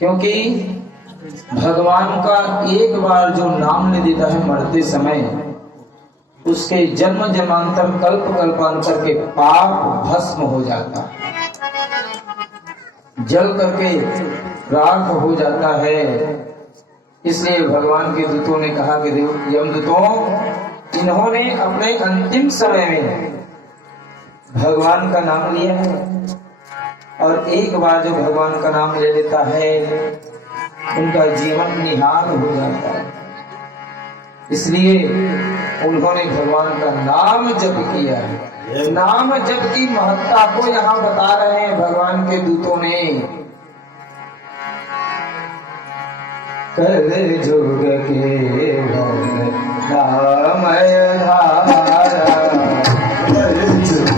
क्योंकि भगवान का एक बार जो नाम ले देता है मरते समय, उसके जन्म जन्मांतर कल्प कल्पांतर के पाप भस्म हो जाता है, जल करके राख हो जाता है। इसलिए भगवान के दूतों ने कहा कि यमदूतों, इन्होंने अपने अंतिम समय में भगवान का नाम लिया है, और एक बार जो भगवान का नाम ले लेता है उनका जीवन निहाल हो जाता है। इसलिए उन्होंने भगवान का नाम जप किया है। नाम जप की महत्ता को यहाँ बता रहे हैं भगवान के दूतों ने। कल जुग के नाम धारा, कल जुग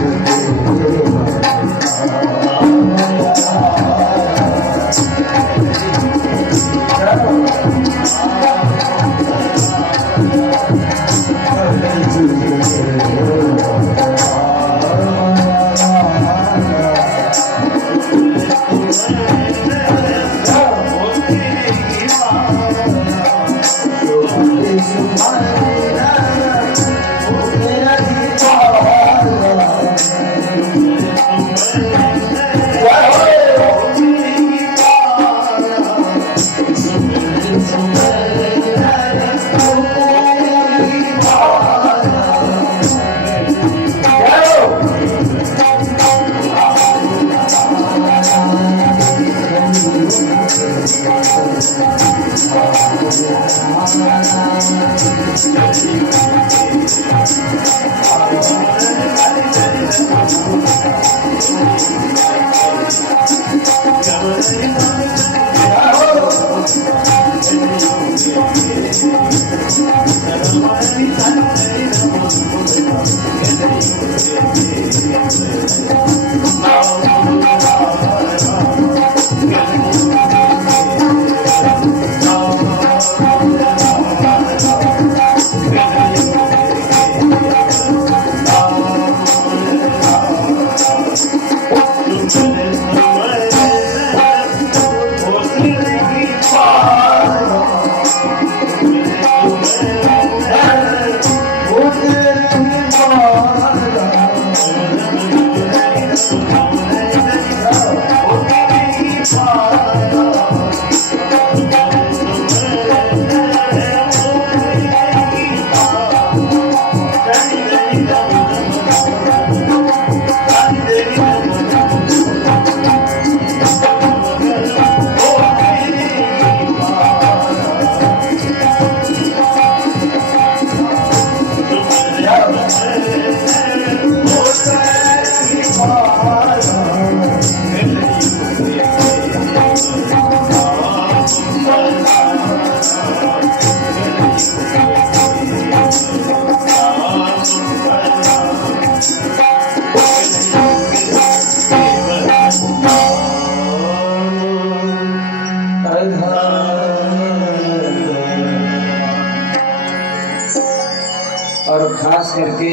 और खास करके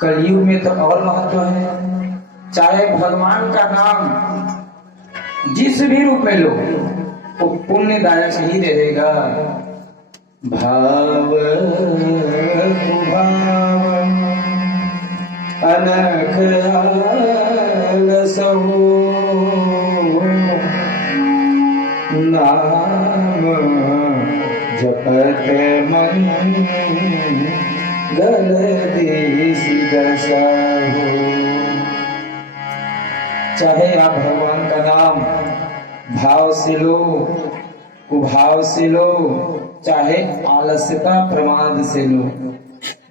कलयुग में तो और महत्व है। चाहे भगवान का नाम जिस भी रूप में लो वो पुण्यदायक ही रहेगा। भाव अनख नाम जपत मन चाहे आप भगवान का नाम भाव से लो, कुभाव से लो, चाहे आलस्यता प्रमाद से लो,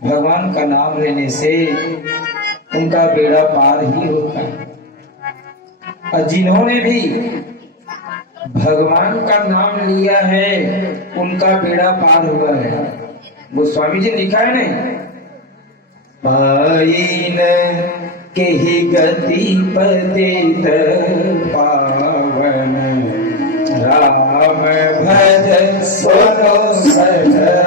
भगवान का नाम लेने से उनका बेड़ा पार ही होता है। और जिन्होंने भी भगवान का नाम लिया है उनका बेड़ा पार हुआ है। गोस्वामी जी लिखा है नहीं, पाइन के ही गति पतित पावन राम भज सुनो सदा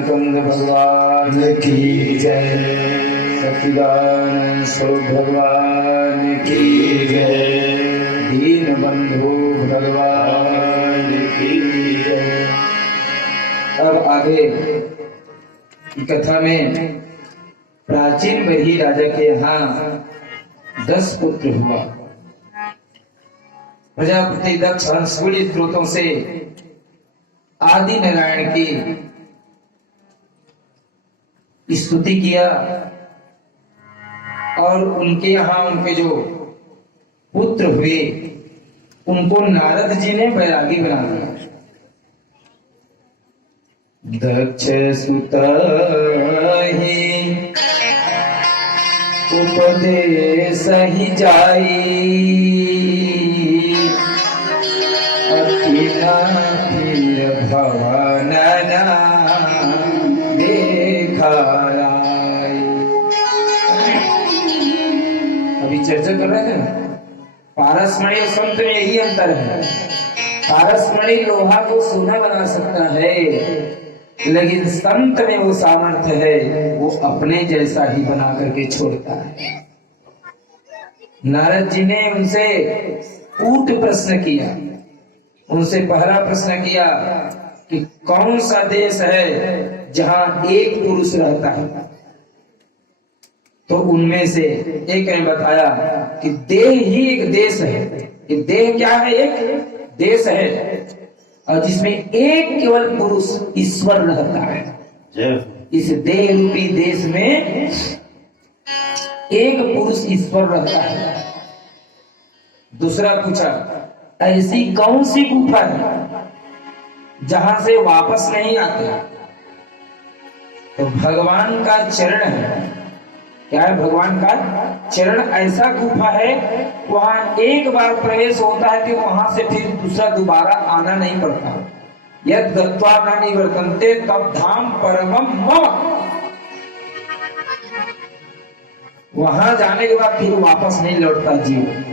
कंद भगवान की जय, सच्चिदानंद स्वरूप भगवान की जय, दीन बंधु भगवान की जय। अब आगे की कथा में प्राचीन बरही राजा के यहाँ 10 पुत्र हुआ। प्रजापति दक्ष हंसगुड़ी स्त्रोतों से आदि नारायण की स्तुति किया और उनके यहाँ उनके जो पुत्र हुए उनको नारद जी ने बैरागी बना दिया। दक्ष सुत ही उपदेश ही जाई, अखिल भवन देखा। अभी चर्चा कर रहे थे पारसमणि और संत में यही अंतर है। पारसमणि लोहा को सोना बना सकता है, लेकिन संत में वो सामर्थ्य है, वो अपने जैसा ही बना करके छोड़ता है। नारद जी ने उनसे कूट प्रश्न किया। उनसे पहला प्रश्न किया कि कौन सा देश है जहां एक पुरुष रहता है। तो उनमें से एक ने बताया कि देह ही एक देश है। ये देह क्या है? एक देश है, और जिसमें एक केवल पुरुष ईश्वर रहता है। इस देह रूपी देश में एक पुरुष ईश्वर रहता है। दूसरा पूछा, ऐसी कौन सी गुफा है जहां से वापस नहीं आते? तो भगवान का चरण है। क्या है? भगवान का चरण ऐसा गुफा है, वहां एक बार प्रवेश होता है कि वहां से फिर दूसरा दोबारा आना नहीं पड़ता। यद गत्वा न निवर्तन्ते तब धाम परमम मम। वहां जाने के बाद फिर वापस नहीं लौटता जीव।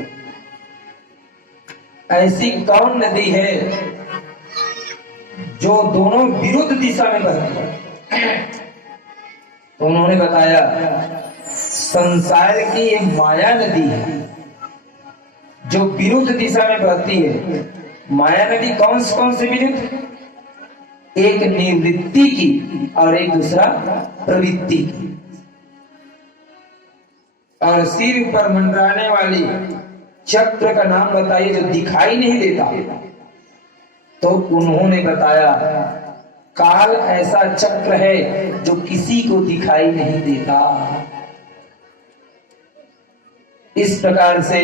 ऐसी कौन नदी है जो दोनों विरुद्ध दिशा में बहती है? तो उन्होंने बताया, संसार की एक माया नदी है जो विरुद्ध दिशा में बहती है। माया नदी कौन से विरुद्ध? एक निवृत्ति की और एक दूसरा प्रवृत्ति की। और सिर पर मंडराने वाली चक्र का नाम बताइए जो दिखाई नहीं देता। तो उन्होंने बताया, काल ऐसा चक्र है जो किसी को दिखाई नहीं देता। इस प्रकार से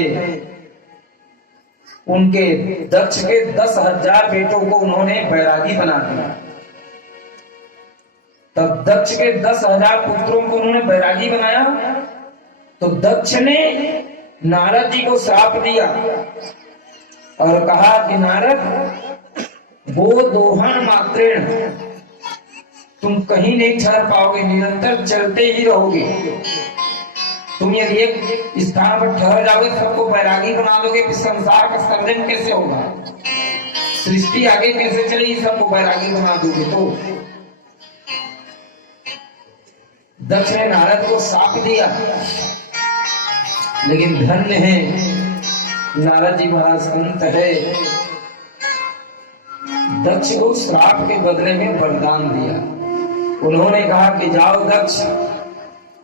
उनके दक्ष के 10,000 बेटों को उन्होंने बैरागी बना दिया। तब दक्ष के 10,000 पुत्रों को उन्होंने बैरागी बनाया। तो दक्ष ने नारद जी को श्राप दिया और कहा कि नारद, वो दोहन मात्रेण तुम कहीं नहीं ठहर पाओगे, निरंतर चलते ही रहोगे। तुम यदि एक स्थान पर ठहर जाओगे, सबको बैरागी बना दोगे, फिर संसार का सर्जन कैसे होगा? सृष्टि आगे कैसे चलेगी? सबको बैरागी बना दोगे। तो दक्ष ने नारद को श्राप दिया, लेकिन धन्य है नारद जी महाराज संत है। दक्ष को श्राप के बदले में वरदान दिया। उन्होंने कहा कि जाओ दक्ष,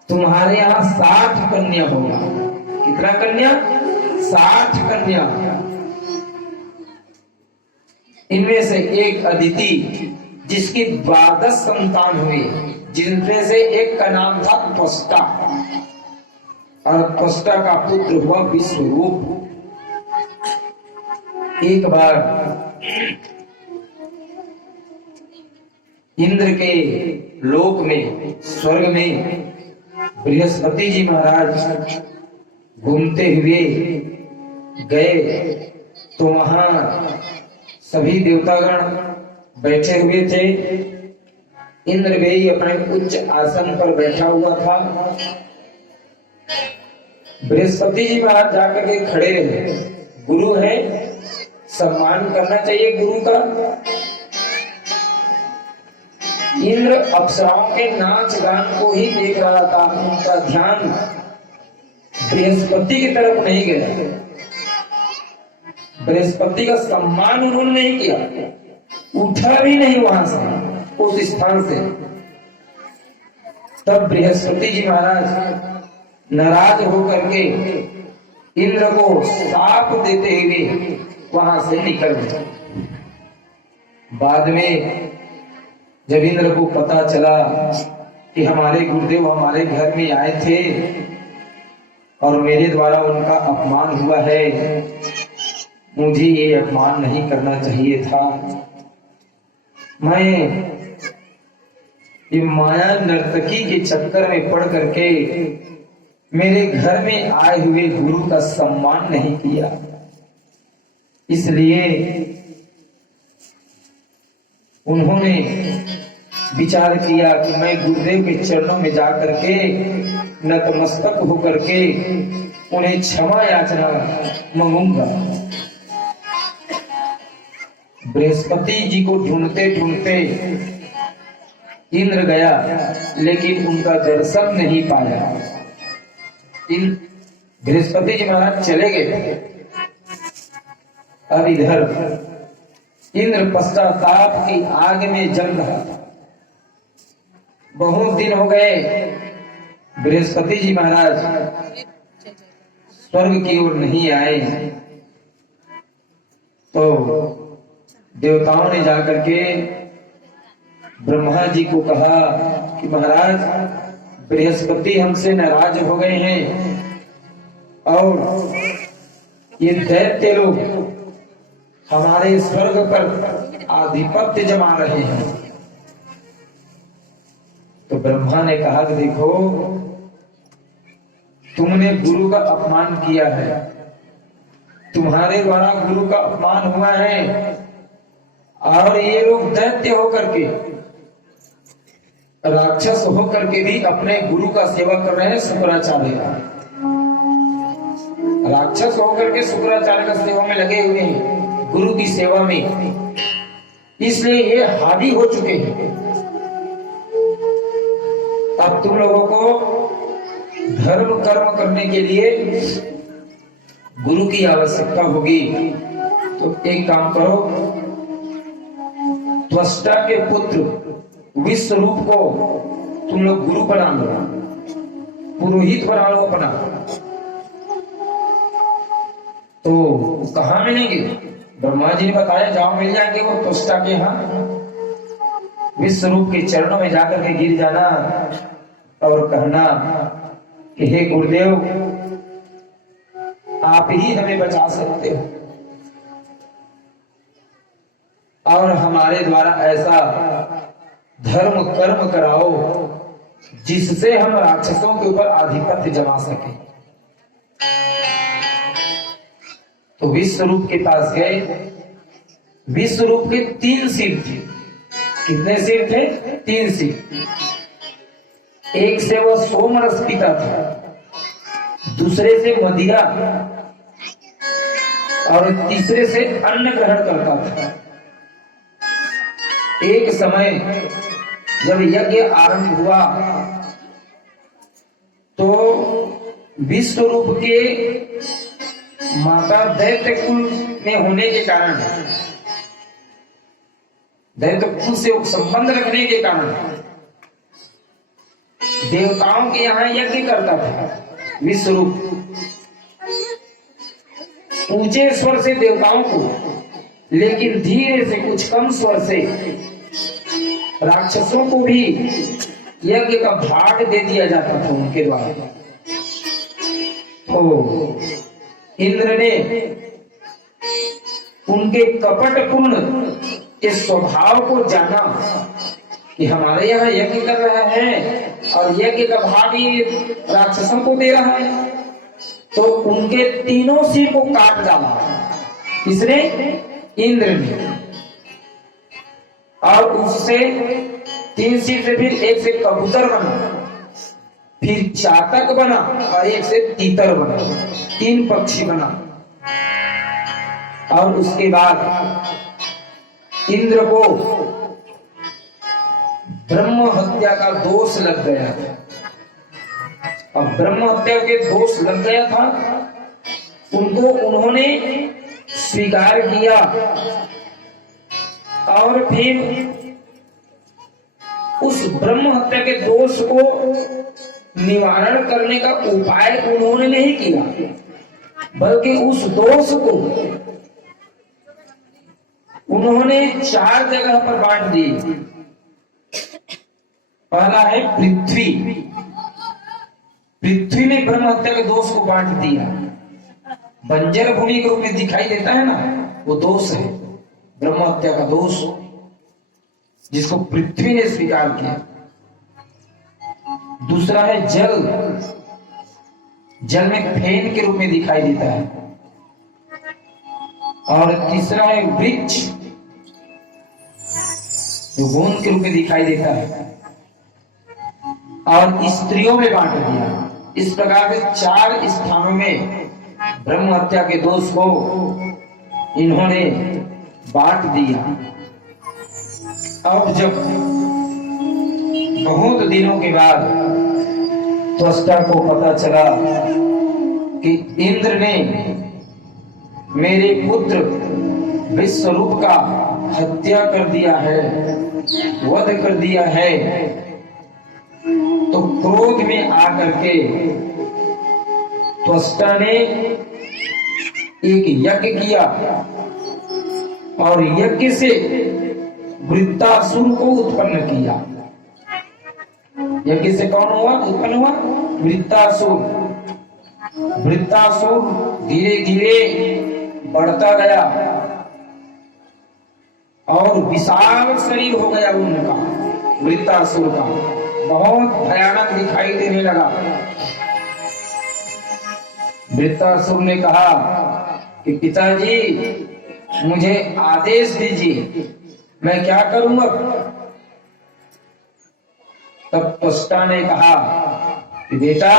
तुम्हारे यहाँ 60 कन्या होगा। कितना कन्या? 60 कन्या। इनमें से एक अदिति जिसकी 12 संतान हुई, जिनमें से एक का नाम था त्वष्टा, और त्वष्टा का पुत्र हुआ विश्वरूप। एक बार इंद्र के लोक में, स्वर्ग में बृहस्पति जी महाराज घूमते हुए गए, तो वहां सभी देवतागण बैठे हुए थे। इंद्र भी अपने उच्च आसन पर बैठा हुआ था। बृहस्पति जी महाराज जाकर के खड़े रहे। गुरु है, सम्मान करना चाहिए गुरु का। इंद्र अप्सराओं के नाच गान को ही देख रहा था, उनका ध्यान बृहस्पति की तरफ नहीं गया। बृहस्पति का सम्मान उन्होंने नहीं किया, उठा भी नहीं वहां से, उस स्थान से। तब बृहस्पति जी महाराज नाराज होकर के इंद्र को शाप देते हुए वहां से निकल गए। बाद में जब इंद्र को पता चला कि हमारे गुरुदेव हमारे घर में आए थे और मेरे द्वारा उनका अपमान हुआ है, मुझे ये अपमान नहीं करना चाहिए था। मैं ये माया नर्तकी के चक्कर में पड़ करके मेरे घर में आए हुए गुरु का सम्मान नहीं किया, इसलिए उन्होंने विचार किया कि मैं गुरुदेव के चरणों में जाकर के नतमस्तक होकर के उन्हें क्षमा याचना मांगूंगा। बृहस्पति जी को ढूंढते ढूंढते इंद्र गया, लेकिन उनका दर्शन नहीं पाया। बृहस्पति जी महाराज चले गए। अब इधर इंद्र पश्चाताप की आग में जल रहा था। बहुत दिन हो गए बृहस्पति जी महाराज स्वर्ग की ओर नहीं आए, तो देवताओं ने जाकर के ब्रह्मा जी को कहा कि महाराज बृहस्पति हमसे नाराज हो गए हैं और ये दैत्य लोग हमारे स्वर्ग पर आधिपत्य जमा रहे हैं। तो ब्रह्मा ने कहा कि देखो, तुमने गुरु का अपमान किया है, तुम्हारे द्वारा गुरु का अपमान हुआ है, और ये लोग दैत्य होकर के राक्षस होकर के भी अपने गुरु का सेवा कर रहे हैं। शुक्राचार्य राक्षस होकर के शुक्राचार्य का सेवा में लगे हुए हैं, गुरु की सेवा में, इसलिए ये हावी हो चुके हैं। अब तुम लोगों को धर्म कर्म करने के लिए गुरु की आवश्यकता होगी, तो एक काम करो, त्वष्टा के पुत्र विश्व रूप को तुम लोग गुरु बना लो, पुरोहित बना लो अपना। तो कहाँ मिलेंगे? ब्रह्मा जी ने बताया, जाओ मिल जाएंगे वो त्वष्टा के यहाँ। विश्व रूप के चरणों में जाकर के गिर जाना और कहना कि हे गुरुदेव, आप ही हमें बचा सकते हो, और हमारे द्वारा ऐसा धर्म कर्म कराओ जिससे हम राक्षसों के ऊपर आधिपत्य जमा सके। तो विश्वरूप के पास गए। विश्वरूप के 3 सिर थे। कितने सिर थे? 3 सिर। एक से वह सोमरस पीता था, दूसरे से मदिरा, और तीसरे से अन्न ग्रहण करता था। एक समय जब यज्ञ आरंभ हुआ तो विश्वरूप के माता दैत्य कुल में होने के कारण, दैत्य कुल से संबंध रखने के कारण देवताओं के यहाँ यज्ञ करता था विश्वरूप। ऊंचे स्वर से देवताओं को, लेकिन धीरे से कुछ कम स्वर से राक्षसों को भी यज्ञ का भाग दे दिया जाता था उनके द्वारा। तो इंद्र ने उनके कपटपूर्ण इस स्वभाव को जाना कि हमारे यहाँ यज्ञ कर रहा है और यज्ञ का भाग ही राक्षसों को दे रहा है, तो उनके 3 सिर को काट डाला। इसने इंद्र ने, और उससे 3 सिर से फिर एक से कबूतर बना, फिर चातक बना, और एक से तीतर बना, 3 पक्षी बना। और उसके बाद इंद्र को ब्रह्म हत्या का दोष लग गया था। अब ब्रह्म हत्या के दोष लग गया था, उनको उन्होंने स्वीकार किया और फिर उस ब्रह्म हत्या के दोष को निवारण करने का उपाय उन्होंने नहीं किया, बल्कि उस दोष को उन्होंने 4 जगह पर बांट दी। पहला है पृथ्वी, पृथ्वी में ब्रह्म हत्या के दोष को बांट दिया। बंजर भूमि के रूप में दिखाई देता है ना, वो दोष है ब्रह्म हत्या का दोष, जिसको पृथ्वी ने स्वीकार किया। दूसरा है जल, जल में फेन के रूप में दिखाई देता है। और तीसरा है वृक्ष, जो गोंद के रूप में दिखाई देता है। और स्त्रियों में बांट दिया। इस प्रकार से 4 स्थानों में ब्रह्म हत्या के दोष को इन्होंने बांट दिया। अब जब बहुत दिनों के बाद त्वष्टा को पता चला कि इंद्र ने मेरे पुत्र विश्वरूप का हत्या कर दिया है, वध कर दिया है, तो क्रोध में आकर के त्वष्टा ने एक यज्ञ किया और यज्ञ से वृत्तासुर को उत्पन्न किया। यज्ञ से कौन हुआ उत्पन्न हुआ? वृत्तासुर। वृत्तासुर धीरे धीरे बढ़ता गया और विशाल शरीर हो गया उनका, वृत्तासुर का, बहुत भयानक दिखाई देने लगा। वृत्तासुर ने कहा कि पिताजी मुझे आदेश दीजिए, मैं क्या करूं अब? तब त्वष्टा ने कहा कि बेटा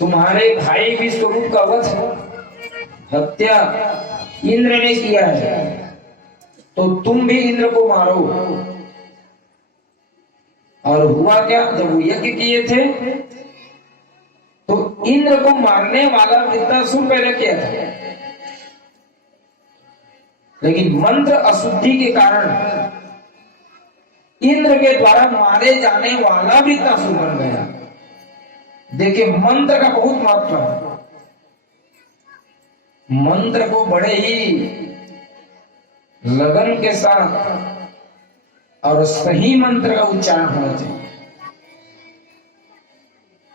तुम्हारे भाई विश्वरूप का वध, हत्या इंद्र ने किया है, तो तुम भी इंद्र को मारो। और हुआ क्या, जब वो यज्ञ किए थे तो इंद्र को मारने वाला वृत्तासुर पहले किया था, लेकिन मंत्र अशुद्धि के कारण इंद्र के द्वारा मारे जाने वाला वृत्तासुर बन गया। देखिए मंत्र का बहुत महत्व है। मंत्र को बड़े ही लगन के साथ और सही मंत्र का उच्चारण होना चाहिए।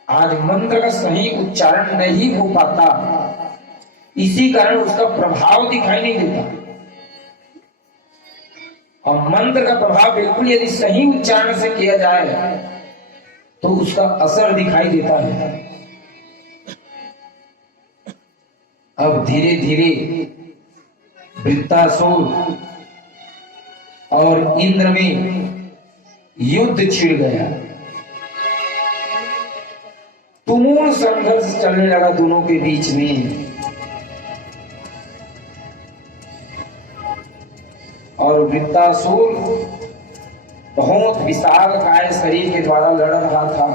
आज मंत्र का सही उच्चारण नहीं हो पाता, इसी कारण उसका प्रभाव दिखाई नहीं देता। और मंत्र का प्रभाव बिल्कुल यदि सही उच्चारण से किया जाए तो उसका असर दिखाई देता है। अब धीरे धीरे वृत्तासुर और इंद्र में युद्ध छिड़ गया। तुमुल संघर्ष चलने लगा दोनों के बीच में। और वृत्तासुर बहुत विशाल काय शरीर के द्वारा लड़ रहा था।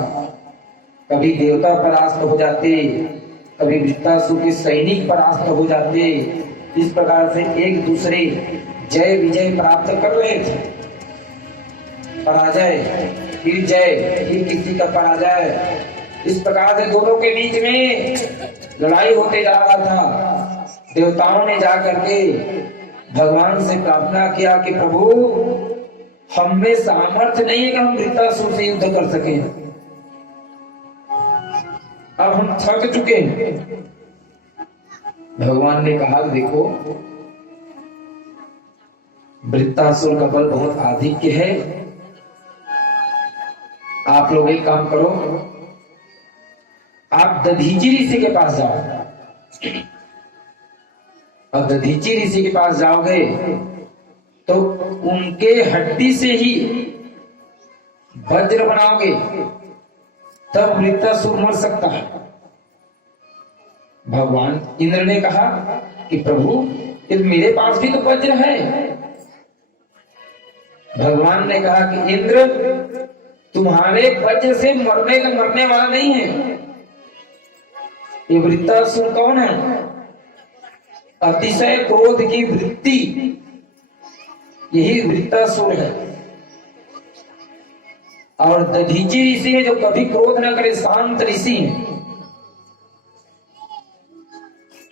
कभी देवता परास्त हो जाते, कभी वृत्तासुर के सैनिक परास्त हो जाते। इस प्रकार से एक दूसरे जय विजय प्राप्त कर रहे थे। पराजय फिर जय, फिर किसी का पराजय, इस प्रकार से दोनों के बीच में लड़ाई होते जा रहा था। देवताओं ने जाकर के भगवान से प्रार्थना किया कि प्रभु हम में सामर्थ्य नहीं है कि हम वृत्तासुर से युद्ध कर सके, अब हम थक चुके हैं। भगवान ने कहा देखो वृत्तासुर का बल बहुत अधिक है, आप लोग एक काम करो, आप दधीची ऋषि के पास जाओ। और दधीची ऋषि के पास जाओगे तो उनके हड्डी से ही वज्र बनाओगे, तब वृत्तासुर मर सकता है। भगवान इंद्र ने कहा कि प्रभु मेरे पास भी तो वज्र है, भगवान ने कहा कि इंद्र, तुम्हारे वज्र से मरने वाला नहीं है। ये वृत्तासुर कौन है? अतिशय क्रोध की वृत्ति, यही वृत्तासुर है। और दधीची ऋषि है जो कभी क्रोध न करे, शांत ऋषि है।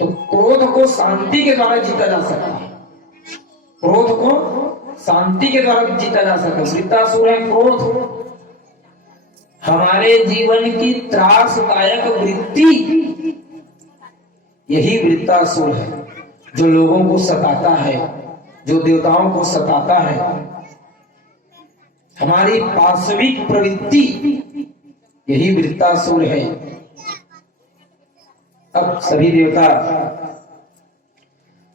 तो क्रोध को शांति के द्वारा जीता जा सकता है, क्रोध को शांति के द्वारा जीता जा सकता है। वृत्तासुर है क्रोध, हमारे जीवन की त्रासदायक वृत्ति, यही वृत्तासुर है जो लोगों को सताता है, जो देवताओं को सताता है। हमारी पाशविक प्रवृत्ति, यही वृत्तासुर है। अब सभी देवता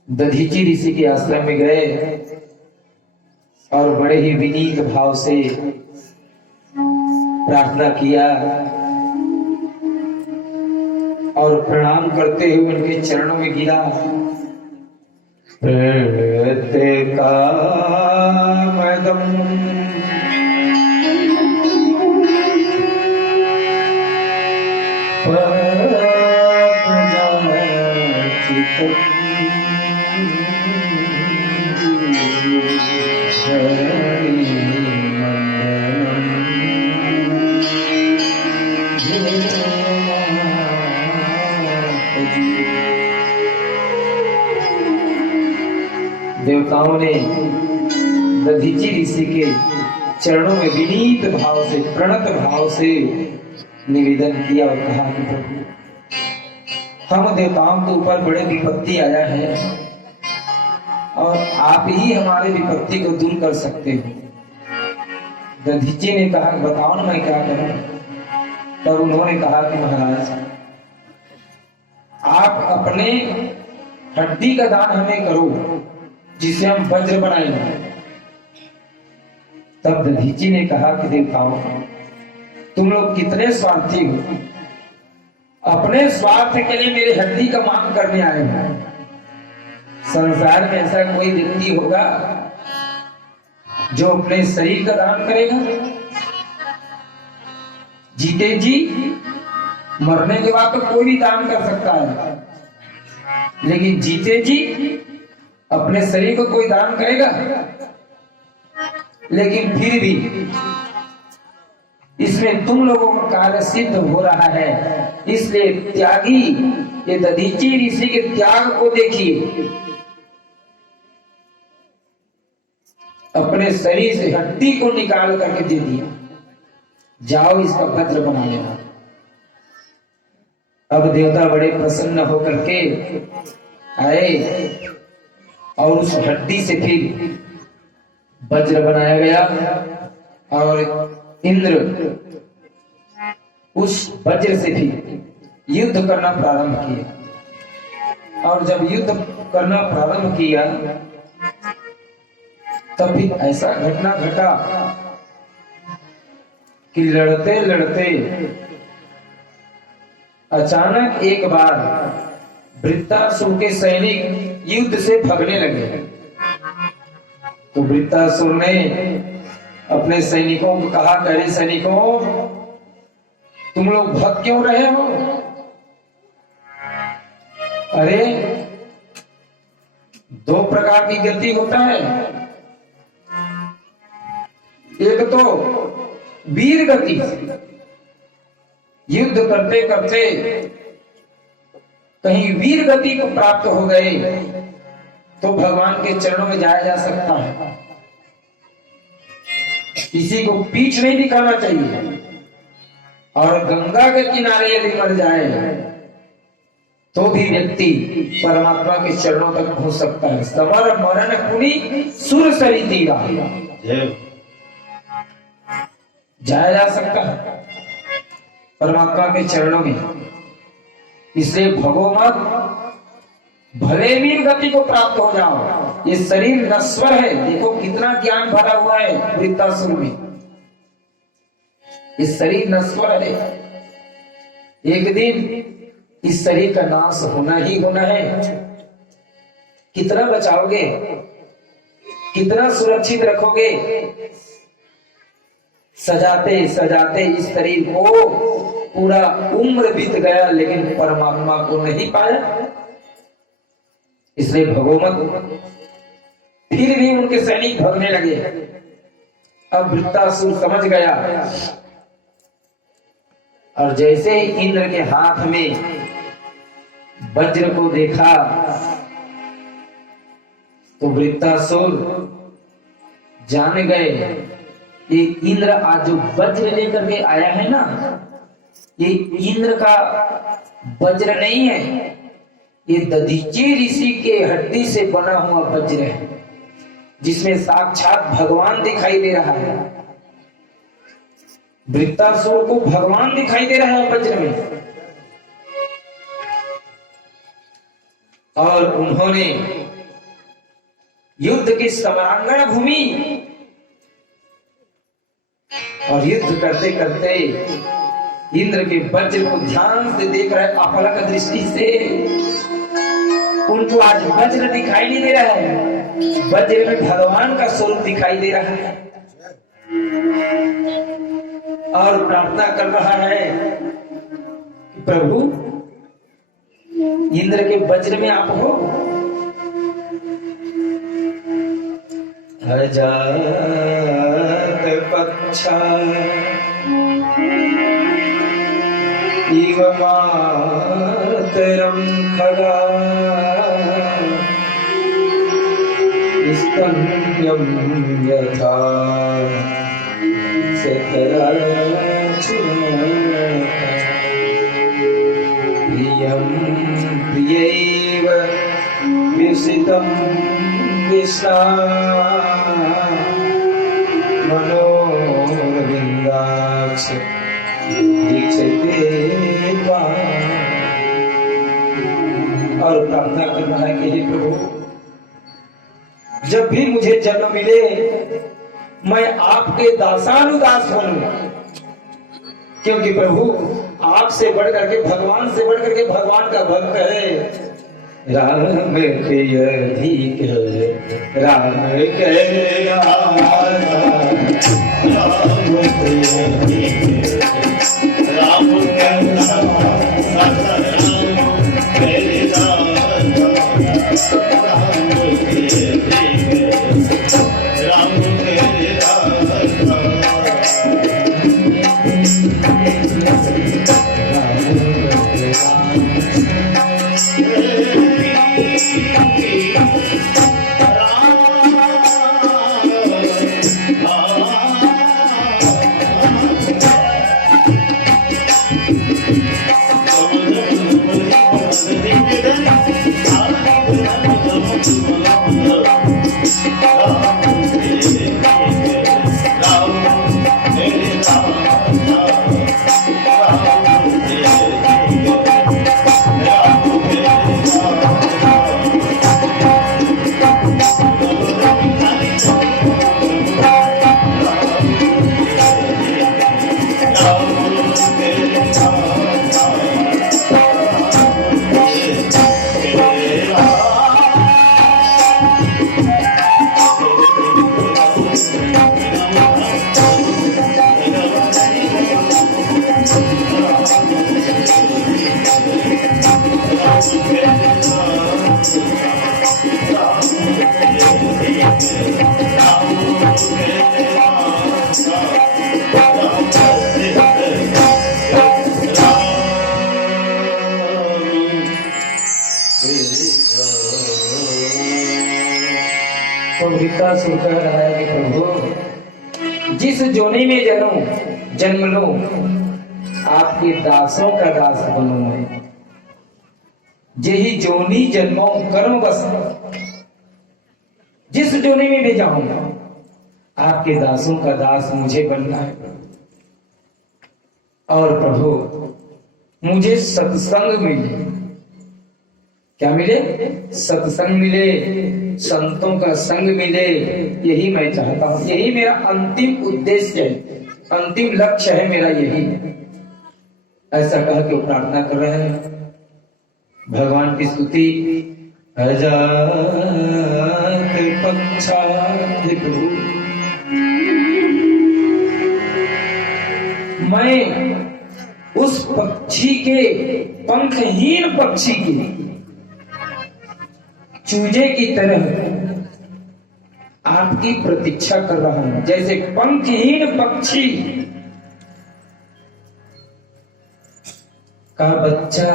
दधीची ऋषि के आश्रम में गए और बड़े ही विनीत भाव से प्रार्थना किया और प्रणाम करते हुए उनके चरणों में गिरा। प्रणतकामदम् देवताओं ने दधीची ऋषि के चरणों में विनीत भाव से, प्रणत भाव से निवेदन किया और कहा कि प्रभु, हम देवताओं के ऊपर बड़े विपत्ति आया है और आप ही हमारे विपत्ति को दूर कर सकते हो। दधीची ने कहा, बताओ ना मैं क्या करूं। तब उन्होंने कहा कि महाराज, आप अपने हड्डी का दान हमें करो जिसे हम वज्र बनाएंगे। तब दधीची ने कहा कि देवताओं, तुम लोग कितने स्वार्थी हो, अपने स्वार्थ के लिए मेरे हड्डी का मांग करने आए हो। संसार में ऐसा कोई व्यक्ति होगा जो अपने शरीर का दान करेगा? जीते जी, मरने के बाद तो कोई भी दान कर सकता है, लेकिन जीते जी अपने शरीर को कोई दान करेगा? लेकिन फिर भी इसमें तुम लोगों का कार्य सिद्ध हो रहा है, इसलिए त्यागी, ये दधीची ऋषि के त्याग को देखिए। अपने शरीर से हड्डी को निकाल करके दे दिया, जाओ इसका वज्र बना लेना। अब देवता बड़े प्रसन्न होकर के आए और उस हड्डी से फिर वज्र बनाया गया और इंद्र उस वज्र से भी युद्ध करना प्रारंभ किया। और जब युद्ध करना प्रारंभ किया तब भी ऐसा घटना घटा कि लड़ते लड़ते अचानक एक बार वृत्तासुर के सैनिक युद्ध से भागने लगे। तो वृत्तासुर ने अपने सैनिकों को कहा, अरे सैनिकों, तुम लोग भाग क्यों रहे हो? अरे दो प्रकार की गति होता है, एक तो वीर गति, युद्ध करते करते कहीं वीर गति को प्राप्त हो गए तो भगवान के चरणों में जाया जा सकता है। किसी को पीठ नहीं दिखाना चाहिए। और गंगा के किनारे यदि मर जाए तो भी व्यक्ति परमात्मा के चरणों तक पहुंच सकता है। समर मरण कुनी सुर सरिती जाया जा सकता है परमात्मा के चरणों में। इसलिए भगो मत, भले वीर गति को प्राप्त हो जाओ। ये शरीर नश्वर है, देखो कितना ज्ञान भरा हुआ है वृत्तासुर में। इस शरीर नश्वर है, एक दिन इस शरीर का नाश होना ही होना है। कितना बचाओगे? कितना सुरक्षित रखोगे? सजाते सजाते इस शरीर को पूरा उम्र बीत गया, लेकिन परमात्मा को नहीं पाया। इसलिए भगवत फिर भी उनके सैनिक भागने लगे। अब वृत्तासुर समझ गया, और जैसे ही इंद्र के हाथ में वज्र को देखा तो वृत्तासुर जान गए ये इंद्र आज जो वज्र लेकर के आया है ना, ये इंद्र का वज्र नहीं है, ये दधीची ऋषि के हड्डी से बना हुआ वज्र है, जिसमें साक्षात भगवान दिखाई दे रहा है। वृत्तासुर को भगवान दिखाई दे रहा है वज्र में। और उन्होंने युद्ध की समरांगण भूमि और युद्ध करते करते इंद्र के वज्र को ध्यान से देख रहे, अपलक दृष्टि से। उनको आज वज्र दिखाई नहीं दे रहा है, वज्र में भगवान का स्वरूप दिखाई दे रहा है। और प्रार्थना कर रहा है कि प्रभु इंद्र के वज्र में आप हो। अजात पक्षा इव मातरं खगा स्तन्यं यथा प्रियं प्रियैव विसितं कृष्णा मनोरविन्दाक्ष दीक्षते त्वाम्। और प्रार्थना कर रहा है कि हे प्रभु, जब भी मुझे जन्म मिले मैं आपके दासानुदास बनूं, क्योंकि प्रभु आपसे बढ़ करके, भगवान से बढ़ करके भगवान का भक्त है। राम के अधिक राम के वृत्तासुर कह रहा है कि प्रभु, जिस जोनी में जन्म लो आपके दासों का दास बनूं मैं। यही जोनी जन्मों कर्म बस, जिस जोनी में भी जाऊंगा आपके दासों का दास मुझे बनना है। और प्रभु मुझे सत्संग मिले। क्या मिले? सत्संग मिले, संतों का संग मिले, यही मैं चाहता हूं। यही मेरा अंतिम उद्देश्य है, अंतिम लक्ष्य है मेरा, यही ऐसा कह के प्रार्थना कर रहे हैं। भगवान की स्तुति अजात पक्षा मैं उस पक्षी के, पंखहीन पक्षी के चूजे की तरह आपकी प्रतीक्षा कर रहा हूं। जैसे पंखहीन पक्षी का बच्चा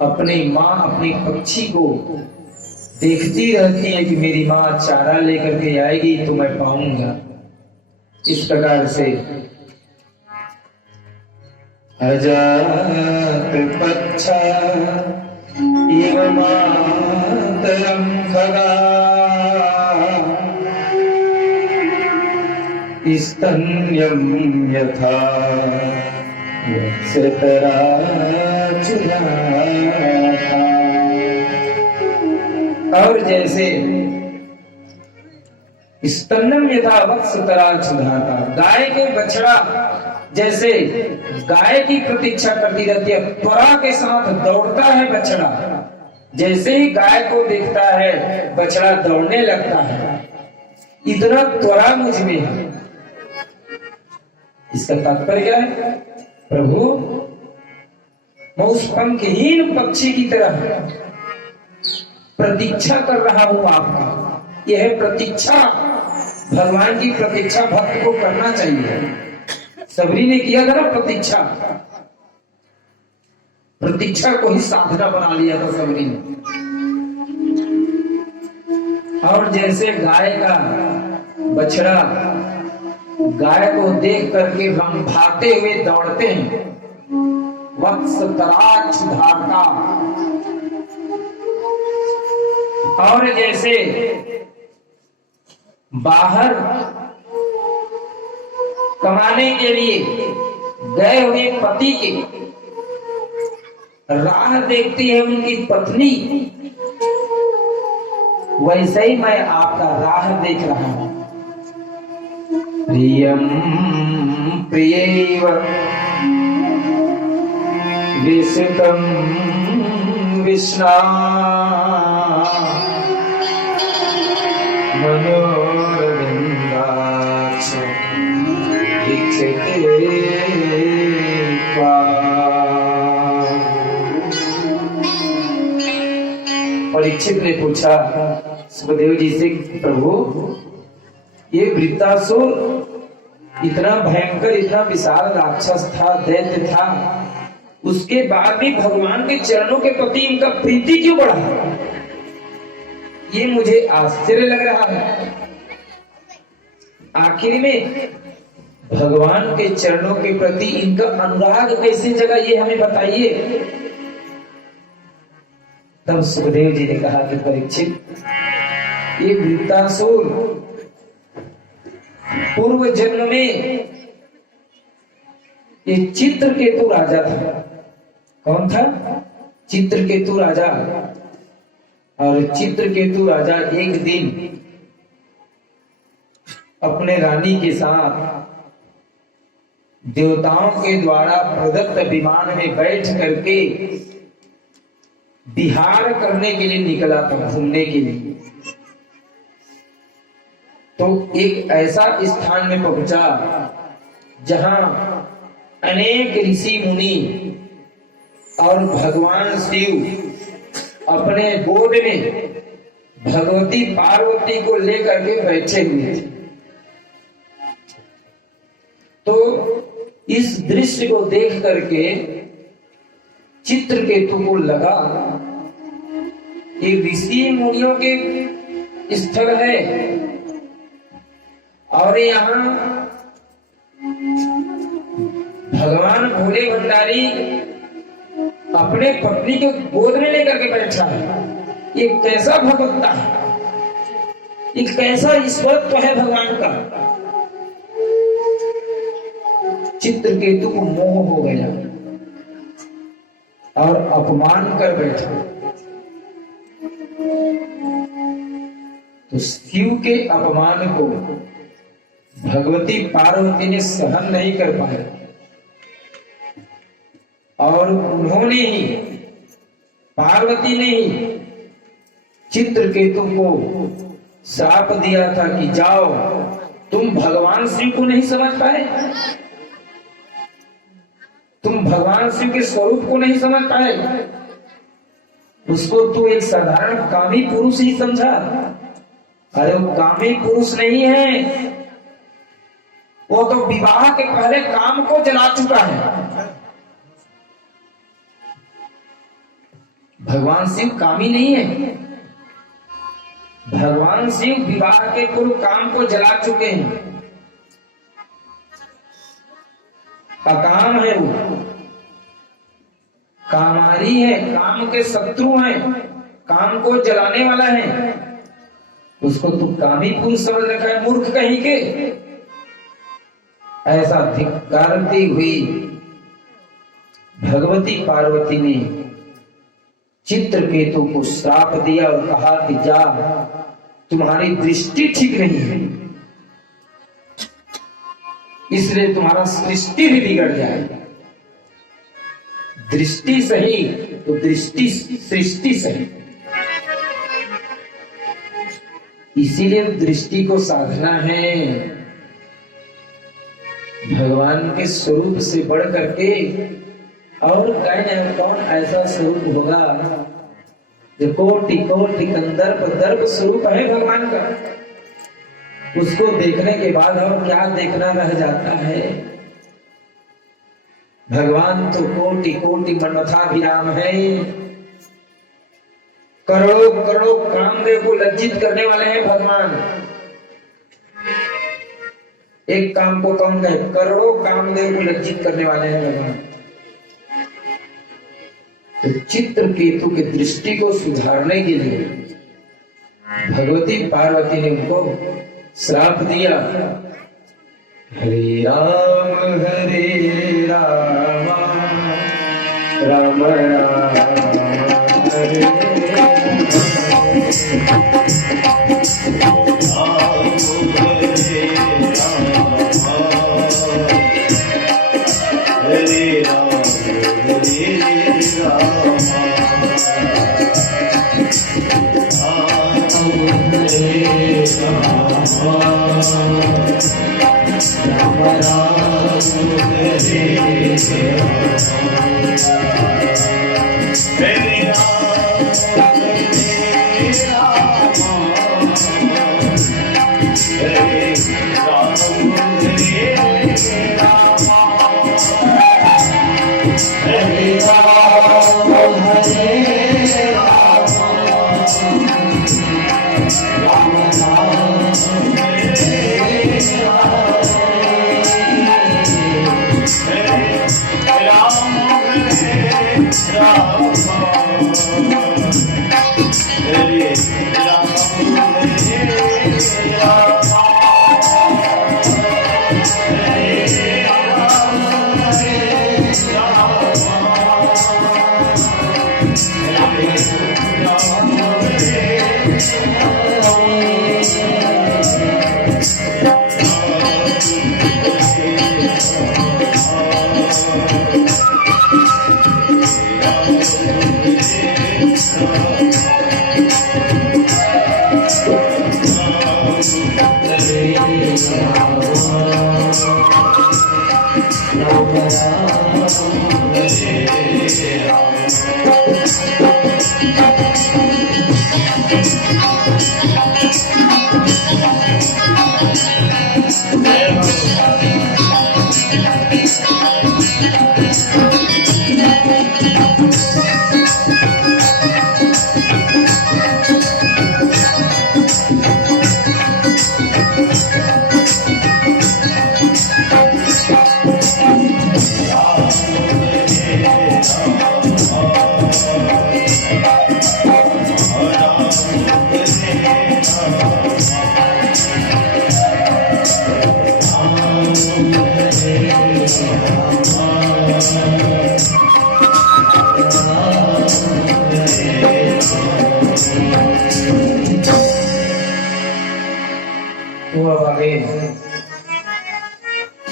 अपनी माँ अपनी पक्षी को देखती रहती है कि मेरी माँ चारा लेकर के आएगी तो मैं पाऊंगा, इस प्रकार से अजात पक्षा इव मातरं खगा स्तन्यं यथा वत्सतरा चुराता। और जैसे स्तन्यम यथा वत्सतरा चुराता, गाय के बछड़ा जैसे गाय की प्रतीक्षा करती रहती है, त्वरा के साथ दौड़ता है बछड़ा, जैसे ही गाय को देखता है बछड़ा दौड़ने लगता है, इतना त्वरा मुझ में है। इसका तात्पर्य क्या है? प्रभु मैं उस पंखहीन पक्षी की तरह प्रतीक्षा कर रहा हूं आपका। यह प्रतीक्षा, भगवान की प्रतीक्षा भक्त को करना चाहिए। सबरी ने किया था ना प्रतीक्षा, प्रतीक्षा को ही साधना बना लिया था सबरी ने। और जैसे गाय का बछड़ा गाय को देख करके रंभाते हुए दौड़ते हैं, वत्सतराच धारता। और जैसे बाहर कमाने के लिए गए हुए पति की राह देखती है उनकी पत्नी, वैसे ही मैं आपका राह देख रहा हूं। प्रियं प्रियैव विसितं विष्णा मनोरविन्दाक्ष दीक्षते परीक्षित ने पूछा सुखदेव जी से, प्रभु ये वृत्तासुर इतना भयंकर, इतना विशाल राक्षस था, दैत्य था, उसके बाद भी भगवान के चरणों के प्रति इनका प्रीति क्यों बढ़ा? ये मुझे आश्चर्य लग रहा है। आखिर में भगवान के चरणों के प्रति इनका अनुराग कैसे जगा, ये हमें बताइए। तब सुखदेव जी ने कहा कि परीक्षित, ये वृत्तासुर पूर्व जन्म में ये चित्रकेतु राजा था। कौन था? चित्रकेतु राजा। और चित्रकेतु राजा एक दिन अपने रानी के साथ देवताओं के द्वारा प्रदत्त विमान में बैठ करके विहार करने के लिए निकला था, घूमने के लिए। तो एक ऐसा स्थान में पहुंचा जहां अनेक ऋषि मुनि और भगवान शिव अपने गोद में भगवती पार्वती को लेकर के बैठे हुए थे। तो इस दृश्य को देख करके चित्रकेतु को लगा ये ऋषि मुनियों के स्थल है और यहाँ भगवान भोले भंडारी अपने पत्नी को गोद में लेकर के बैठा है। ये कैसा भगवत्ता है, ये कैसा ईश्वरत्व है भगवान का। चित्रकेतु को मोह हो गया और अपमान कर बैठा। तो शिव के अपमान को भगवती पार्वती ने सहन नहीं कर पाए और उन्होंने ही, पार्वती ने ही चित्रकेतु को श्राप दिया था कि जाओ, तुम भगवान शिव को नहीं समझ पाए, तुम भगवान शिव के स्वरूप को नहीं समझ पाए, उसको तू एक साधारण कामी पुरुष ही समझा। अरे वो कामी पुरुष नहीं है, वो तो विवाह के पहले काम को जला चुका है। भगवान शिव कामी नहीं है, भगवान शिव विवाह के पूर्व काम को जला चुके हैं। अकाम है वो, कामारी है, काम के शत्रु हैं, काम को जलाने वाला है। उसको तू कामी पुरुष समझ रखा है, मूर्ख कहीं के। ऐसा धिक्कारती हुई भगवती पार्वती ने चित्रकेतु को श्राप दिया और कहा कि जा, तुम्हारी दृष्टि ठीक नहीं है, इसलिए तुम्हारा सृष्टि भी बिगड़ जाएगा। दृष्टि सही तो दृष्टि सृष्टि सही, इसीलिए दृष्टि को साधना है। भगवान के स्वरूप से बढ़ करके और कौन ऐसा स्वरूप होगा जो कोटि कोटि कंदर्प दर्प स्वरूप है भगवान का। उसको देखने के बाद और क्या देखना रह जाता है। भगवान तो कोटि कोटि मन्मथाभिराम है, करोड़ों करोड़ों कामदेव को लज्जित करने वाले हैं भगवान। एक काम को कौन कहे, करोड़ों कामदेव को लज्जित करने वाले हैं भगवान। तो चित्रकेतु की दृष्टि को सुधारने के लिए भगवती पार्वती ने उनको श्राप दिया। हरे राम राम राम हरे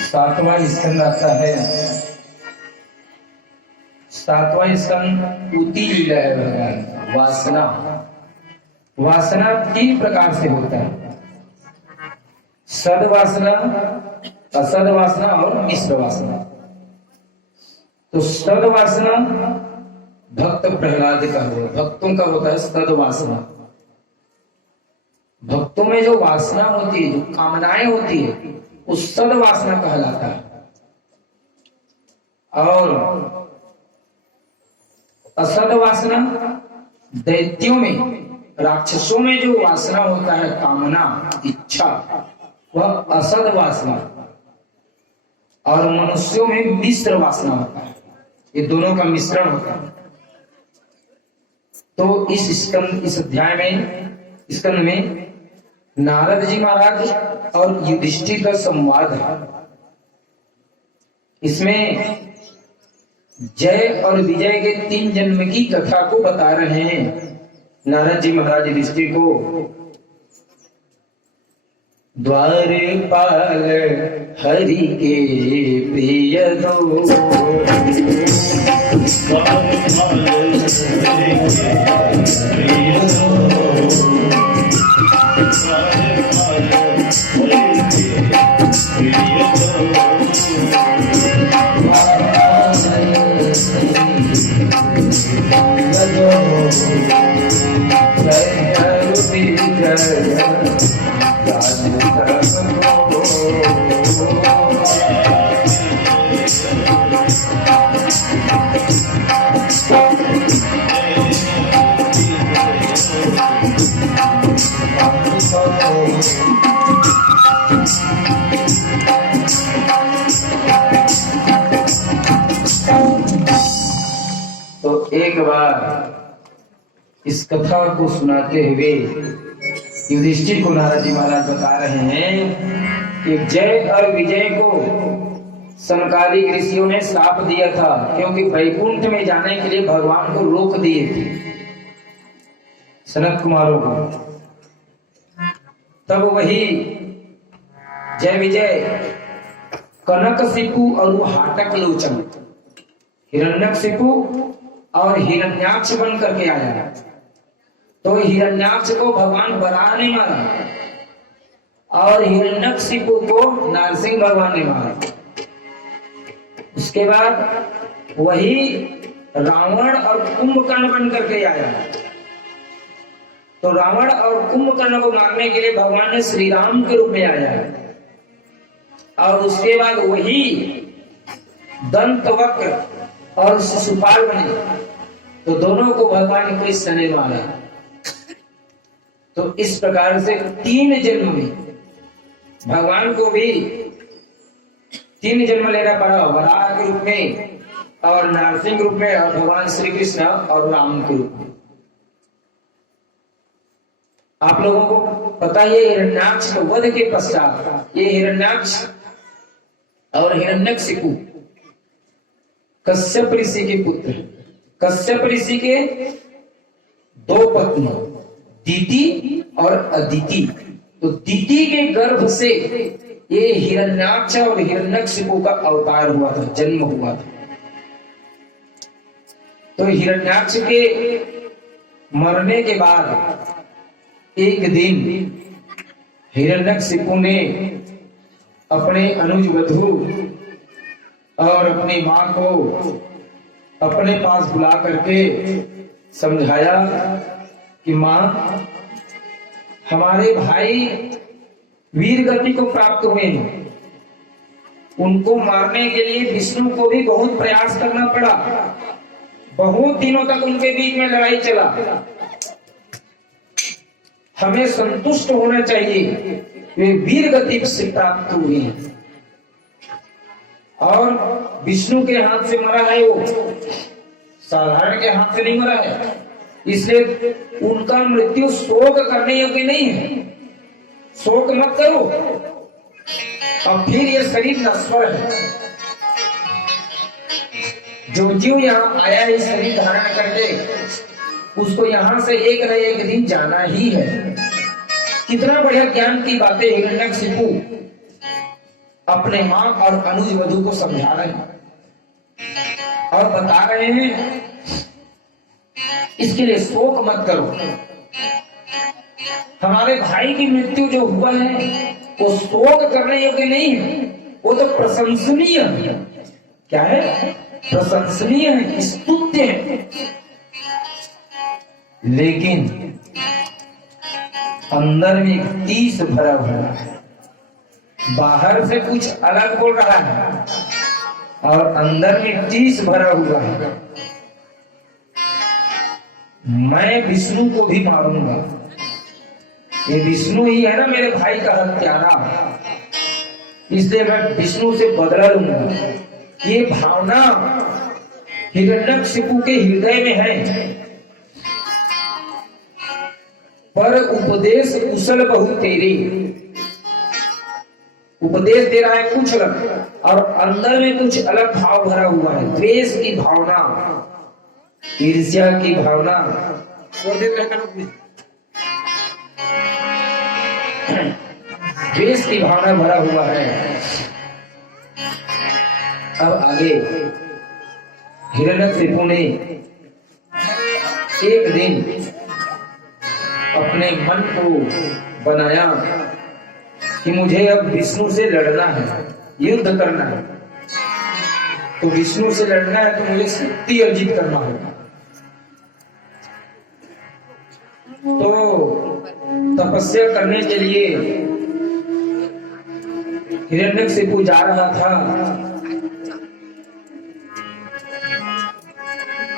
सातवां स्कंद आता है। सातवां स्कंद उती लीला है भगवान वासना। वासना 3 प्रकार से होता है, सद्वासना, असद वासना और मिश्र वासना। तो सद्वासना भक्त प्रहलाद का हुआ, भक्तों का होता है सद्वासना। भक्तों में जो वासना होती है, जो कामनाएं होती है, उस सद्वासना कहलाता है। और असद वासना दैत्यों में, राक्षसों में जो वासना होता है, कामना, इच्छा, वह असद वासना। और मनुष्यों में मिश्र वासना होता है, ये दोनों का मिश्रण होता है। तो इस अध्याय में, स्कंद में नारद जी महाराज और युधिष्ठिर का संवाद है। इसमें जय और विजय के 3 जन्म की कथा को बता रहे हैं नारद जी महाराज युधिष्ठिर को। द्वारपाल हरि के प्रिय दो, तो एक बार इस कथा को सुनाते हुए युधिष्ठिर को नारद जी महाराज बता रहे हैं कि जय और विजय को सनकादिक ऋषियों ने श्राप दिया था, क्योंकि वैकुंठ में जाने के लिए भगवान को रोक दिए थे सनत कुमारों को। तब वही जय विजय कनकशिपु और हाटक लोचन, हिरण्यकशिपु और हिरण्याक्ष बन करके आया। तो हिरण्याक्ष को भगवान बराह ने मारा और हिरण्यकशिपु को नारसिंह भगवान ने मारा। उसके बाद वही रावण और कुंभकर्ण बन करके आया। तो रावण और कुंभकर्ण को मारने के लिए भगवान ने श्री राम के रूप में आया। और उसके बाद वही दंतवक्र और शिशुपाल बने, तो दोनों को भगवान कृष्ण ने मारा। तो इस प्रकार से 3 जन्म में भगवान को भी 3 जन्म लेना पड़ा, वराह के रूप में और नरसिंह रूप में और भगवान श्री कृष्ण और राम के रूप में। आप लोगों को पता है हिरण्याक्ष के वध के पश्चात ये हिरण्याक्ष और हिरण्यकशिपु कश्यप ऋषि के पुत्र। कश्यप ऋषि के 2 पत्नी, दीति और अदिति। तो दीति के गर्भ से ये हिरण्याक्ष और हिरण्यकशिपु का अवतार हुआ था, जन्म हुआ था। तो हिरण्याक्ष के मरने के बाद एक दिन हिरण्यकशिपु ने अपने अनुज वधू और अपनी मां को अपने पास बुला करके समझाया कि मां, हमारे भाई वीर गति को प्राप्त हुए हैं, उनको मारने के लिए विष्णु को भी बहुत प्रयास करना पड़ा, बहुत दिनों तक उनके बीच में लड़ाई चला। हमें संतुष्ट होना चाहिए, वे वीर गति से प्राप्त हुए हैं और विष्णु के हाथ से मरा है, वो साधारण के हाथ से नहीं मरा है, इसलिए उनका मृत्यु शोक करने योग्य नहीं है। शोक मत करो, और फिर ये शरीर नश्वर है। जो जीव यहाँ आया है शरीर धारण करके, उसको यहाँ से एक न एक दिन जाना ही है। कितना बढ़िया ज्ञान की बातें हिरण्यकशिपु अपने मां और अनुज वधू को समझा रहे हैं और बता रहे हैं इसके लिए शोक मत करो। हमारे भाई की मृत्यु जो हुआ है वो शोक करने योग्य नहीं है, वो तो प्रशंसनीय है। क्या है? प्रशंसनीय है, स्तुत्य है। लेकिन अंदर में टीस भरा हुआ है, बाहर से कुछ अलग बोल रहा है और अंदर में टीस भरा हुआ है। मैं विष्णु को भी मारूंगा, ये विष्णु ही है ना मेरे भाई का हत्यारा, इसलिए मैं विष्णु से बदला लूंगा। ये भावना हिरण्यकशिपु के हृदय में है। पर उपदेश कुशल बहु तेरे, उपदेश दे रहा है कुछ अलग और अंदर में कुछ अलग भाव भरा हुआ है। द्वेष की भावना, ईर्ष्या की भावना, द्वेष की भावना भरा हुआ है। अब आगे हिरण्यकशिपु ने एक दिन अपने मन को बनाया कि मुझे अब विष्णु से लड़ना है, युद्ध करना है। तो विष्णु से लड़ना है तो मुझे शक्ति अर्जित करना होगा। तो तपस्या करने के लिए हिरण्यकशिपु जा रहा था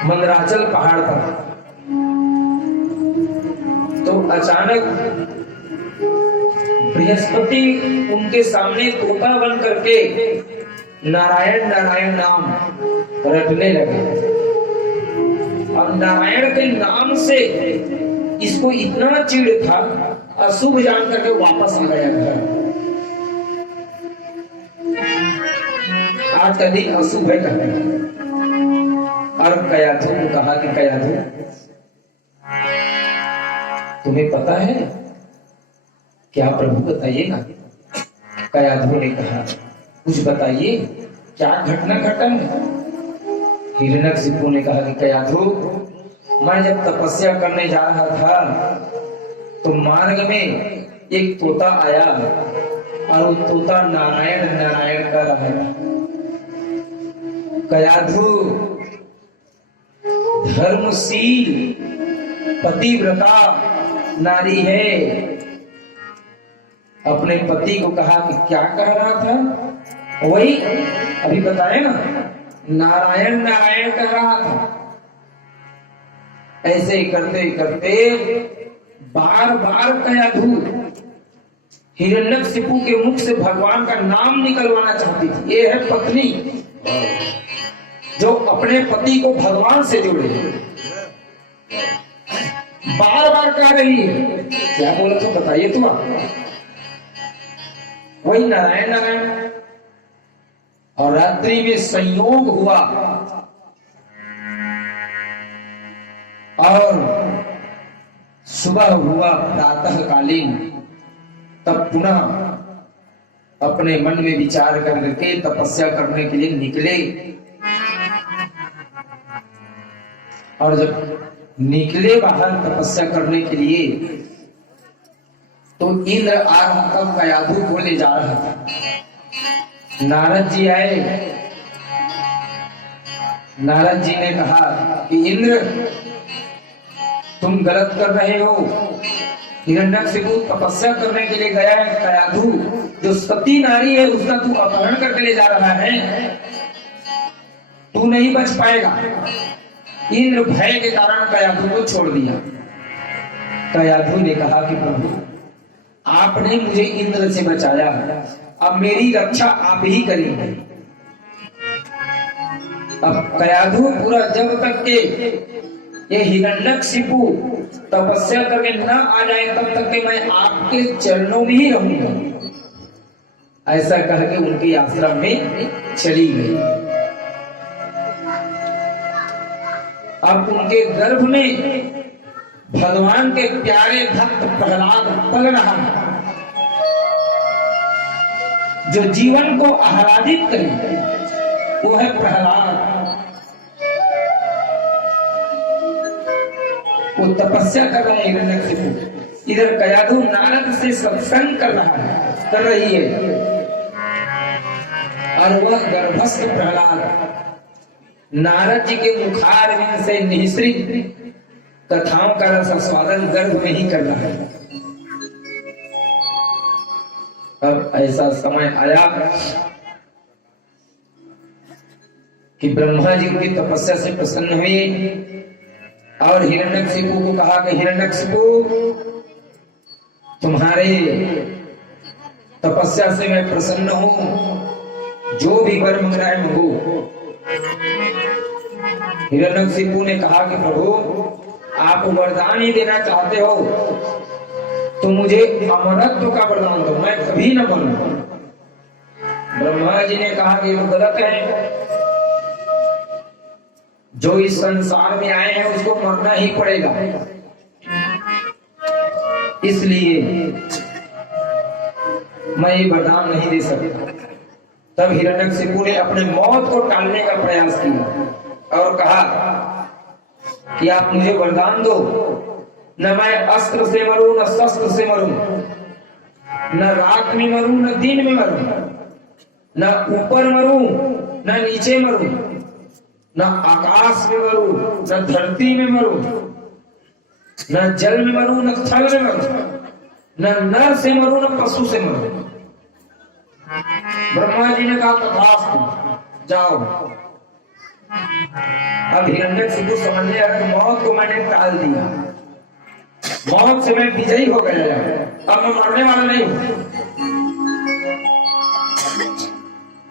मंदराचल पहाड़ पर। तो अचानक बृहस्पति उनके सामने तोता बन करके नारायण नारायण नाम रटने लगे और नारायण के नाम से इसको इतना चिढ़ था, अशुभ जान करके वापस आ गया घर। आज का दिन अशुभ है कहते। और कयाधु को कहा कि कयाधु तुम्हें पता है क्या? प्रभु बताइएगा। कयाधु ने कहा कुछ बताइए, क्या घटना घटा है? हिरण्यकशिपु ने कहा कि कयाधु, मैं जब तपस्या करने जा रहा था तो मार्ग में एक तोता आया और वो तोता नारायण नारायण कर रहा है। कयाधु धर्मशील पतिव्रता नारी है। अपने पति को कहा कि क्या कह रहा था? वही अभी बताए ना, नारायण नारायण कह रहा था। ऐसे ही करते करते बार बार कयाधु हिरण्यकशिपु के मुख से भगवान का नाम निकलवाना चाहती थी। ये है पत्नी जो अपने पति को भगवान से जुड़े, बार बार कह रही है। क्या बोला तो बताइए तुम। वही नारायण नारायण। और रात्रि में संयोग हुआ और सुबह हुआ प्रातःकालीन, तब पुनः अपने मन में विचार करके तपस्या करने के लिए निकले। और जब निकले बाहर तपस्या करने के लिए तो इंद्र आ रहा था, कयाधु को ले जा रहा था। नारद जी आए। नारद जी ने कहा कि इंद्र तुम गलत कर रहे हो। हिरण्यकशिपु तपस्या करने के लिए गया है, कयाधु जो सती नारी है उसका तू अपहरण करके ले जा रहा है, तू नहीं बच पाएगा। इंद्र भय के कारण कयाधु को छोड़ दिया। कयाधु ने कहा कि प्रभु आपने मुझे इंद्र से बचाया, अब मेरी रक्षा आप ही करेंगे। अब कयाधु पूरा जब तक के ये हिरण्यकशिपु तपस्या करके न आ जाए तब तक के मैं आपके चरणों में ही रहूंगा, ऐसा कह के उनके आश्रम में चली गई। अब उनके गर्भ में भगवान के प्यारे भक्त प्रहलाद पल रहा है, जो जीवन को आह्लादित करे, वो है प्रहलाद। वो तपस्या कर रहे हैं हिरण्यकशिपु, इधर कयाधु नारद से सत्संग कर रही है, और वह गर्भस्थ प्रहलाद नारद जी के मुखारविंद से निःसृत कथाओं का रसास्वादन गर्भ में ही कर रहा है। अब ऐसा समय आया कि ब्रह्मा जी उनकी तपस्या से प्रसन्न हुए और हिरण्यकशिपु को कहा कि हिरण्यकशिपु, तुम्हारे तपस्या से मैं प्रसन्न हूं, जो भी वर मांग रहा है मांगो। हिरण्यकशिपु ने कहा कि प्रभु, आप वरदान ही देना चाहते हो तो मुझे अमरत्व का वरदान दो, मैं कभी न मरूं। ब्रह्मा जी ने कहा कि वो गलत है, जो इस संसार में आए हैं उसको मरना ही पड़ेगा, इसलिए मैं ये वरदान नहीं दे सकता। तब हिरण्यकशिपु ने अपने मौत को टालने का प्रयास किया और कहा कि आप मुझे वरदान दो, न मैं अस्त्र से मरूं, न शस्त्र से मरूं, न रात में मरूं, न दिन में मरूं, न ऊपर मरूं, न नीचे मरूं, न आकाश में मरूं, न धरती में मरूं, न जल में मरूं, न थल में मरूं, न नर से मरूं, न पशु से मरूं। ब्रह्मा जी ने कहा तथास्तु, जाओ। अब हिरण्यकशिपु समझने लगा, मौत को मैंने टाल दिया, मौत से मैं विजयी हो गया, अब मैं मरने वाला नहीं हूं।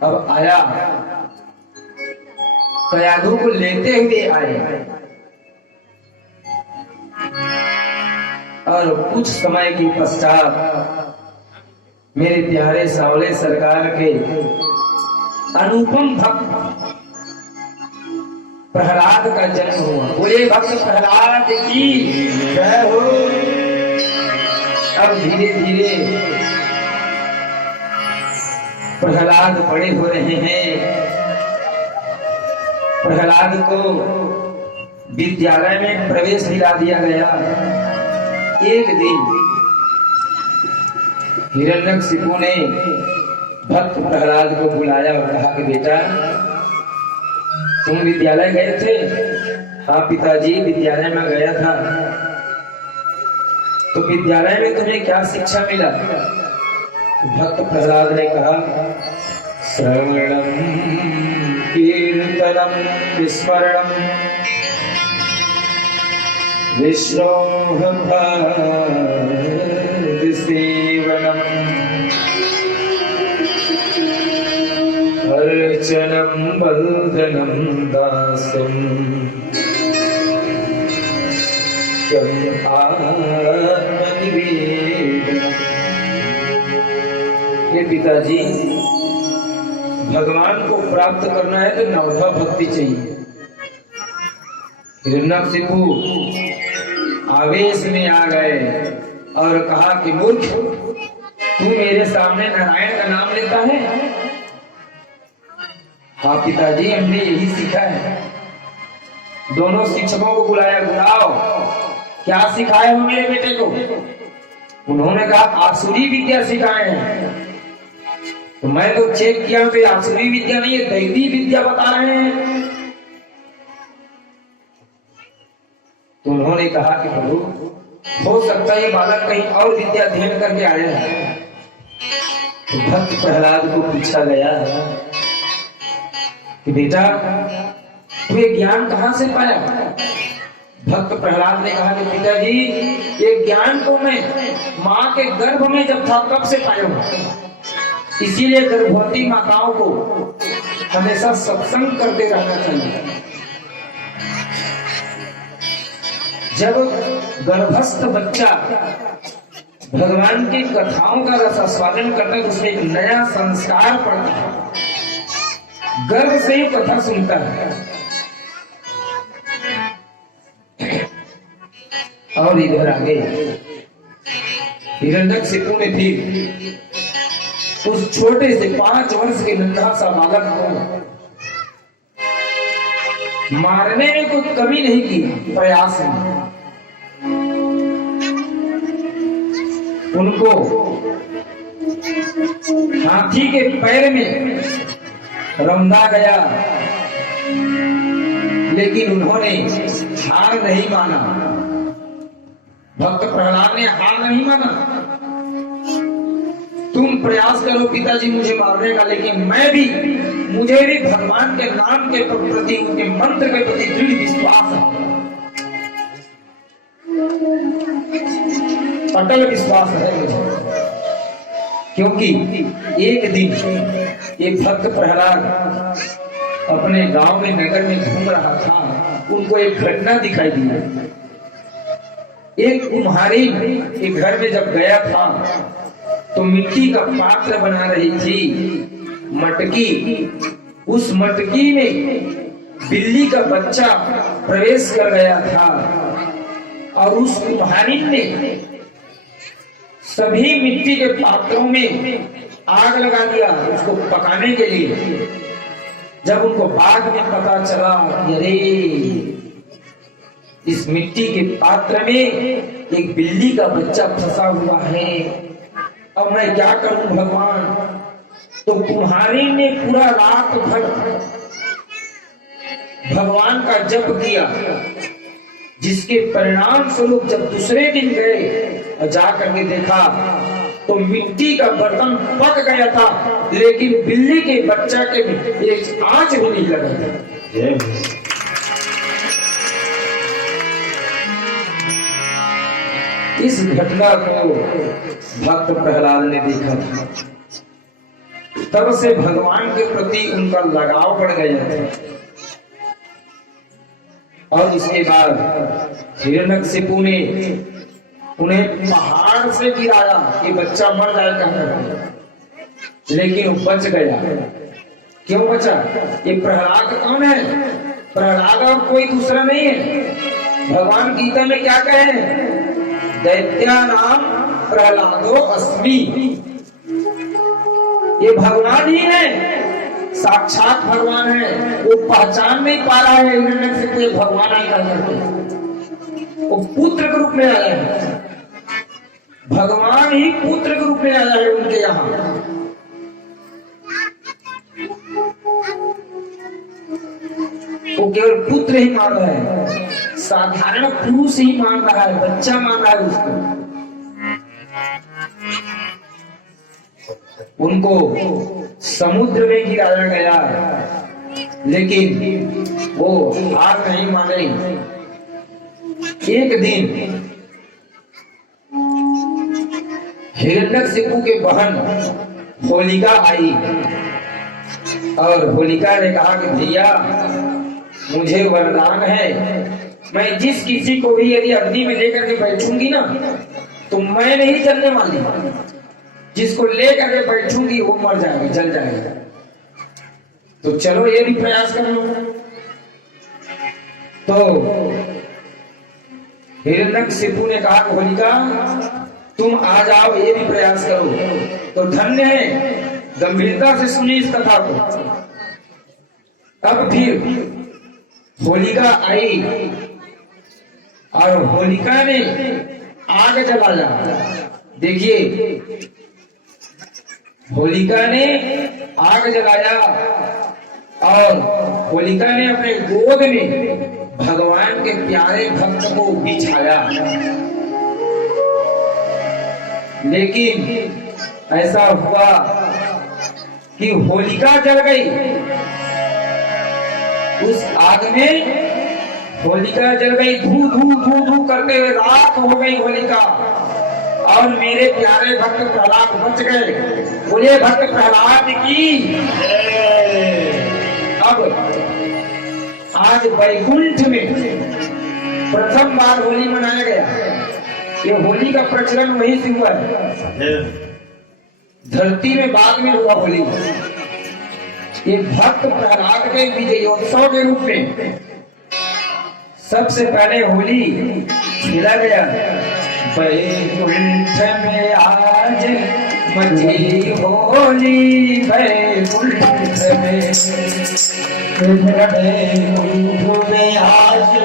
अब आया कयाधु को लेते हुए आए और कुछ समय के पश्चात मेरे प्यारे सावले सरकार के अनुपम भक्त प्रहलाद का जन्म हुआ। बोले भक्त प्रहलाद की जय हो। अब धीरे धीरे प्रहलाद बड़े हो रहे हैं। प्रहलाद को विद्यालय में प्रवेश दिला दिया गया। एक दिन हिरण्यकशिपु ने भक्त प्रहलाद को बुलाया और कहा कि बेटा, तुम विद्यालय गए थे? हाँ पिताजी, विद्यालय में गया था। तो विद्यालय में तुम्हें क्या शिक्षा मिला? भक्त प्रहलाद ने कहा, श्रवणम कीर्तनम विस्मरणम विष्णोः सेवनम अर्चनम वंदनम दासम आत्मनिवेदनम। ये पिताजी, भगवान को प्राप्त करना है तो नवधा भक्ति चाहिए। हिरण्यकशिपु आवेश में आ गए और कहा कि मूर्ख, तू मेरे सामने नारायण का नाम लेता है? हाँ पिताजी, हमने यही सीखा है। दोनों शिक्षकों को बुलाया, बुलाओ, क्या सिखाए हो मेरे बेटे को? उन्होंने कहा आसुरी विद्या सिखाए हैं। तो मैं तो चेक किया तो आसुरी विद्या नहीं है, दैवी विद्या बता रहे हैं। तो उन्होंने कहा कि प्रभु, हो सकता है ये बालक कहीं और विद्या अध्ययन करके आया है। तो भक्त प्रहलाद को पूछा गया कि बेटा, तू ये ज्ञान कहां से पाया? भक्त प्रहलाद ने कहा कि पिताजी, ये ज्ञान तो मैं माँ के गर्भ में जब था तब से पाया हूं। इसीलिए गर्भवती माताओं को हमेशा सत्संग करते रहना चाहिए। जब गर्भस्थ बच्चा भगवान की कथाओं का रस आस्वादन करता है, उसमें एक नया संस्कार पड़ता है। गर्व से ही कथा सुनता है। और इधर आगे हिरण्यकशिपु ने फिर उस छोटे से 5 वर्ष के नन्हा सा बालक को मारने में कोई कमी नहीं की प्रयास में। उनको हाथी के पैर में रौंदा गया, लेकिन उन्होंने हार नहीं माना। भक्त प्रहलाद ने हार नहीं माना। तुम प्रयास करो पिताजी मुझे मारने का, लेकिन मुझे भी भगवान के नाम के प्रति, उनके मंत्र के प्रति दृढ़ विश्वास है, अटल विश्वास है मुझे। क्योंकि एक दिन ये भक्त प्रहलाद अपने गांव में, नगर में घूम रहा था, उनको एक घटना दिखाई दी। एक कुम्हारी एक घर में जब गया था तो मिट्टी का पात्र बना रही थी, मटकी। उस मटकी में बिल्ली का बच्चा प्रवेश कर गया था और उस कुम्हारी ने सभी मिट्टी के पात्रों में आग लगा दिया उसको पकाने के लिए। जब उनको बाद में पता चला अरे इस मिट्टी के पात्र में एक बिल्ली का बच्चा फंसा हुआ है, अब मैं क्या करूं भगवान। तो कुम्हारी ने पूरा रात भर भगवान का जप किया, जिसके परिणाम स्वरूप जब दूसरे दिन गए और जाकर के देखा तो मिट्टी का बर्तन पक गया था, लेकिन बिल्ली के बच्चा के एक आंच भी नहीं लगा था। इस घटना को भक्त प्रहलाद ने देखा था, तब से भगवान के प्रति उनका लगाव बढ़ गया था। और इसके बाद हिरण्यकशिपु ने उन्हें पहाड़ से गिराया कि बच्चा मर जाएगा, लेकिन वो बच गया। क्यों बचा? ये प्रहलाद कौन है? प्रहलाद और कोई दूसरा नहीं है। भगवान गीता में क्या कहे? दैत्यानाम प्रहलादो अस्मि। ये भगवान ही है, साक्षात भगवान है। वो पहचान नहीं पा रहा है हिरण्यकशिपु ये भगवान आएगा करके। वो पुत्र के रूप में आया है, भगवान ही पुत्र के रूप में आया है उनके यहाँ। वो केवल पुत्र ही मान रहा है, साधारण पुरुष ही मान रहा है, बच्चा मान रहा है उसको। उनको समुद्र में गिराया गया, लेकिन वो हार नहीं माने। एक दिन हिरण्यकशिपु के बहन होलिका आई और होलिका ने कहा कि भैया मुझे वरदान है, मैं जिस किसी को भी यदि अग्नि में लेकर के बैठूंगी ना तो मैं नहीं जलने वाली, जिसको लेकर के बैठूंगी वो मर जाएगा, जल जाएगा। तो चलो ये भी प्रयास कर लो। तो हिरण्यकशिपु ने कहा होलिका तुम आ जाओ, ये भी प्रयास करो। तो धन्य है, गंभीरता से सुनी इस कथा को। अब फिर होलिका आई और होलिका ने आग जलाया। देखिए होलिका ने आग जलाया और होलिका ने अपने गोद में भगवान के प्यारे भक्त को बिछाया, लेकिन ऐसा हुआ कि होलिका जल गई। उस आग में होलिका जल गई, धू धू धू धू करते हुए रात हो गई होलिका, और मेरे प्यारे भक्त प्रहलाद बच गए। बोले भक्त प्रहलाद की। अब आज वैकुंठ में प्रथम बार होली मनाया गया। ये होली का प्रचलन वहीं से हुआ है, धरती में बाद में हुआ होली। ये भक्त प्रहलाद के विजयोत्सव के रूप में सबसे पहले होली खेला गया। वैकुंठ में आज मची होली, वैकुंठ में आज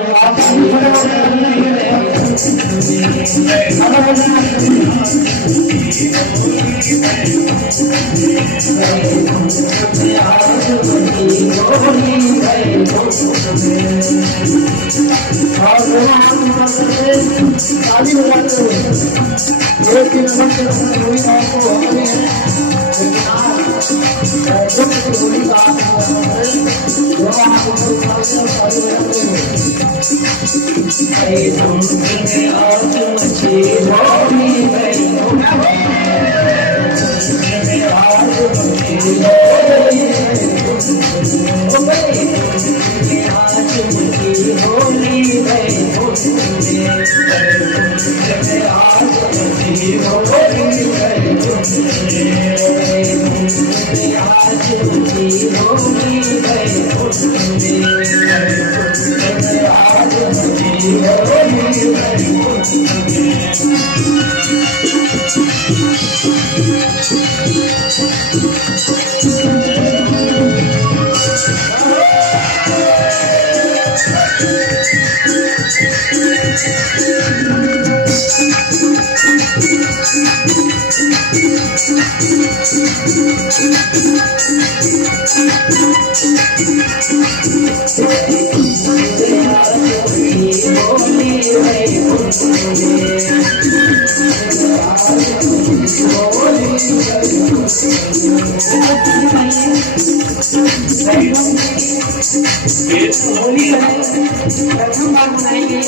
होली प्रथम बार मनाई गई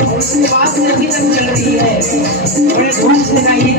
और उसके बाद से अभी तक चल रही है। बड़े धूम से गाइए।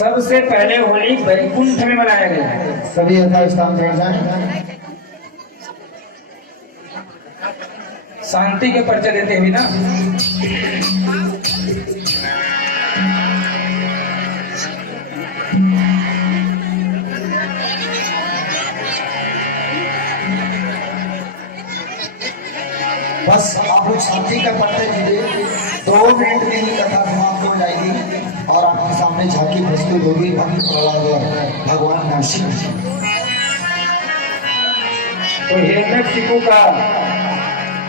सबसे पहले होली वैकुंठ में मनाया गया है। सभी यथास्थान बैठ जाएं। शांति के परिचय देते हुए ना, बस आप लोग शांति का परिचय दीजिए। 2 मिनट में ही कथा समाप्त हो जाएगी और आपके सामने झांकी प्रस्तुत होगी भक्त प्रहलाद और भगवान नरसिंह। तो हिरण्यकशिपु का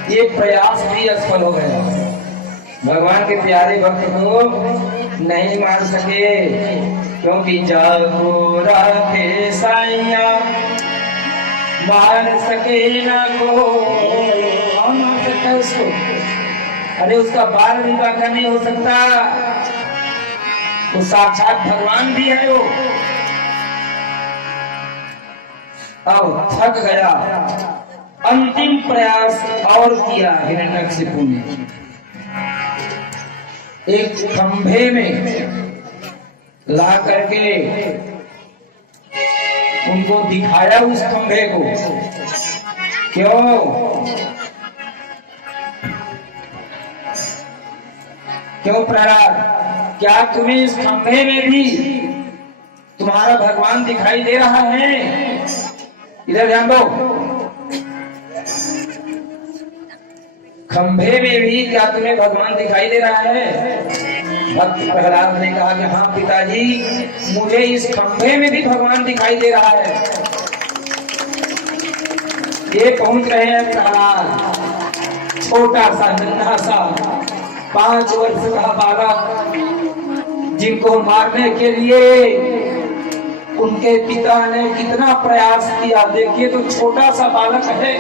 ये प्रयास भी असफल हो गया। भगवान के प्यारे भक्त को नहीं मार सके, क्योंकि जाको राखे साइया मार सके ना को। कौन मार सकता है उसको? अरे उसका बाल भी बाका नहीं हो सकता, वो साक्षात भगवान भी है। वो अब थक गया, अंतिम प्रयास और किया हिरण्यकशिपु ने। एक खंभे में ला करके उनको दिखाया, उस खंभे को। क्यों? क्यों प्रहलाद, क्या तुम्हें इस खंभे में भी तुम्हारा भगवान दिखाई दे रहा है? इधर ध्यान दो। खंभे में भी क्या तुम्हें भगवान दिखाई दे रहा है? भक्त प्रहलाद ने कहा कि हाँ पिताजी, मुझे इस खंभे में भी भगवान दिखाई दे रहा है। ये पहुंच रहे हैं प्रहलाद, छोटा सा नन्हा सा 5 वर्ष का बालक, जिनको मारने के लिए उनके पिता ने कितना प्रयास किया। देखिए तो छोटा सा बालक है,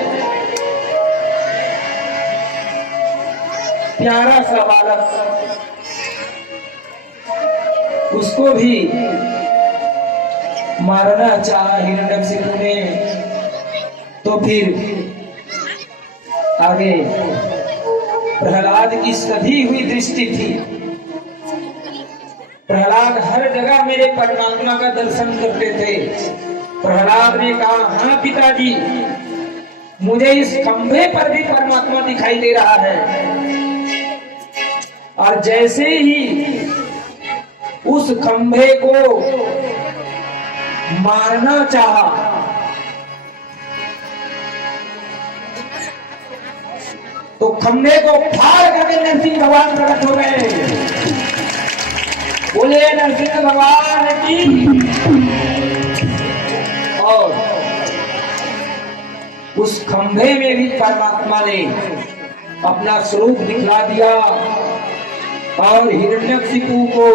प्यारा सा बालक, उसको भी मारना चाहा हिरण्यकशिपु ने। तो फिर आगे प्रहलाद की सधी हुई दृष्टि थी। प्रहलाद हर जगह मेरे परमात्मा का दर्शन करते थे। प्रहलाद ने कहा हाँ पिताजी, मुझे इस खंभे पर भी परमात्मा दिखाई दे रहा है। और जैसे ही उस खंभे को मारना चाहा, तो खंभे को फाड़ करके नरसिंह भगवान प्रकट हो गए। बोले नरसिंह भगवान की। और उस खंभे में भी परमात्मा ने अपना स्वरूप दिखला दिया और हिरण्यकशिपु को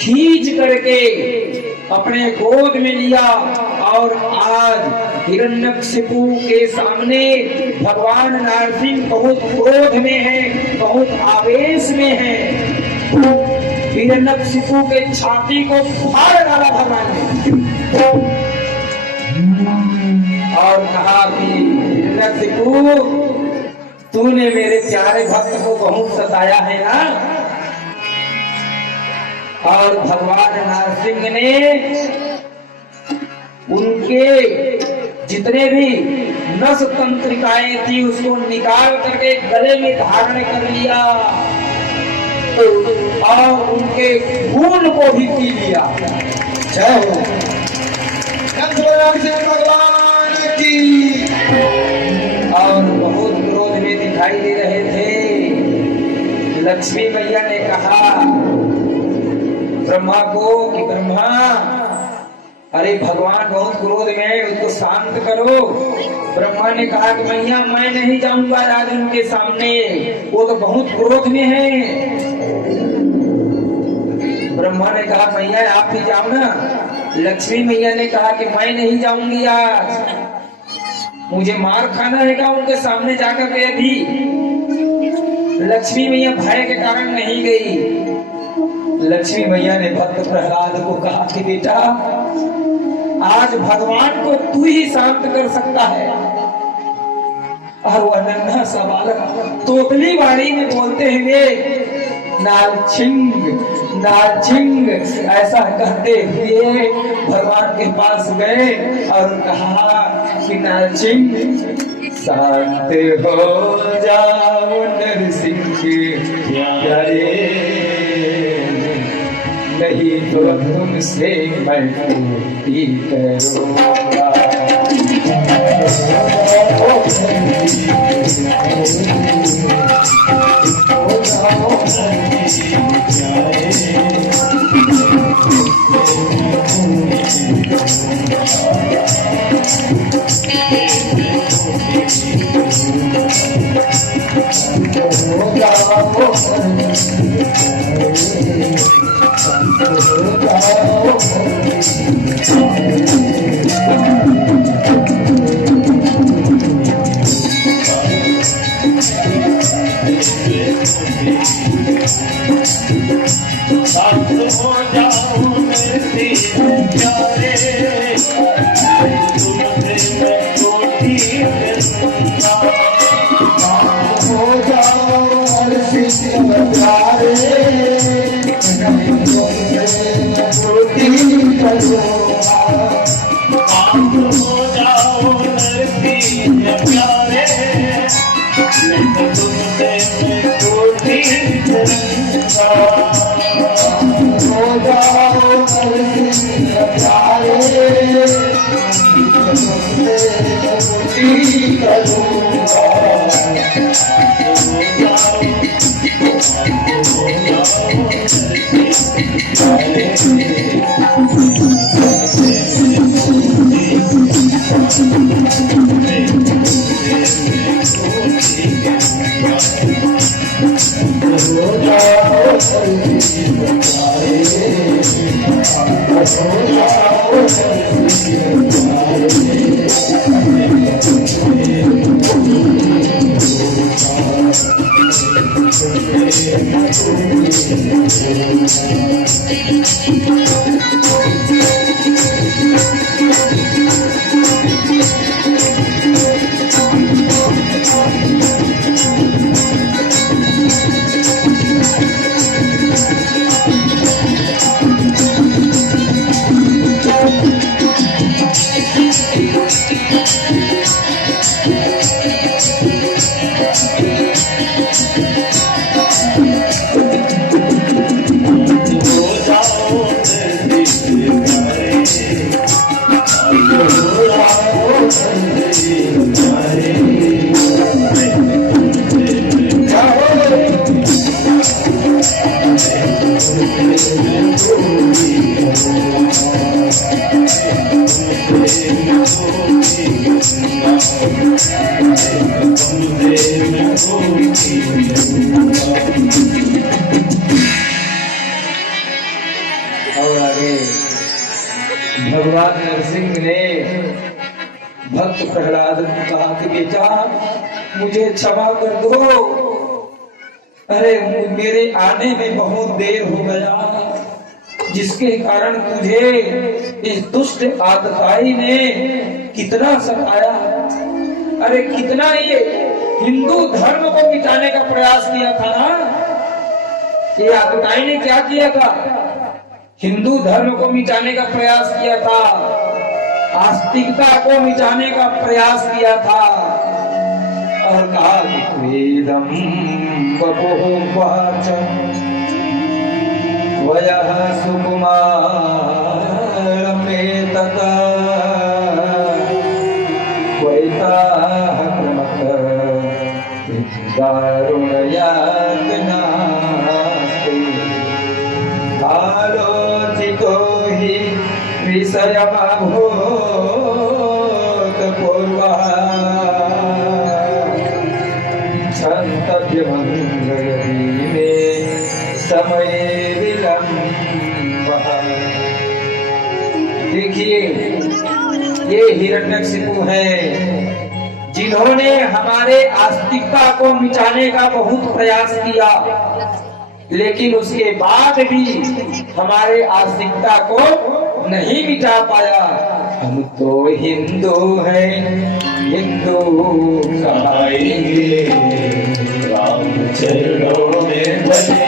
खींच करके अपने गोद में लिया। और आज हिरण्यकशिपु के सामने भगवान नरसिंह बहुत क्रोध में है, बहुत आवेश में है। हिरण्यकशिपु के छाती को फाड़ डाला भगवान ने और कहा कि हिरण्यकशिपु, तूने मेरे प्यारे भक्त को बहुत सताया है ना। और भगवान नरसिंह ने उनके जितने भी नस तंत्रिकाएं थी उसको निकाल करके गले में धारण कर लिया और उनके खून को भी पी लिया। जय हो भगवान की। और बहुत क्रोध में दिखाई दे रहे थे। लक्ष्मी मैया ने कहा ब्रह्मा को कि ब्रह्मा, अरे भगवान बहुत क्रोध में है, उसको शांत करो। ब्रह्मा ने कहा कि मैया मैं नहीं जाऊंगा आज उनके सामने, वो तो बहुत क्रोध में है। ब्रह्मा ने कहा मैया आप भी जाओ ना। लक्ष्मी मैया ने कहा कि मैं नहीं जाऊंगी आज, मुझे मार खाना है क्या उनके सामने जाकर के। अभी लक्ष्मी मैया भय के कारण नहीं गई। लक्ष्मी मैया ने भक्त प्रहलाद को कहा कि बेटा आज भगवान को तू ही शांत कर सकता है। और वह नन्हा सा बालक तोतली वाणी में बोलते हुए नारसिंह नारचिंग ऐसा कहते हुए भगवान के पास गए और कहा कि नारचिंग शांत हो जाओ नरसिंह प्यारे, नहीं तो तुमसे मैं पूरी करूँगा। और आगे भगवान नरसिंह ने भक्त प्रहलाद को कहा कि बेटा मुझे क्षमा कर दो, अरे मेरे आने में बहुत देर हो गया, जिसके कारण तुझे इस दुष्ट आतताई ने कितना सताया। अरे कितना ये हिंदू धर्म को मिटाने का प्रयास किया था ना, ये आतताई ने क्या किया था, हिंदू धर्म को मिटाने का प्रयास किया था, आस्तिकता को मिटाने का प्रयास किया था, और कहा कि वेदम बपुवाच वयः सुकुमार प्रेतता वैताः क्रमः दारुणयातनास्ति आलोचितो हि विषयमभूत् पूर्वः क्षन्तव्यमङ्गयति मे समये विलम्बः। देखिए ये हिरण्यकशिपु हैं जिन्होंने हमारे आस्तिकता को मिटाने का बहुत प्रयास किया, लेकिन उसके बाद भी हमारे आस्तिकता को नहीं मिटा पाया। हम तो हिंदू हैं, हिंदू कहाएंगे राम चरणों में भले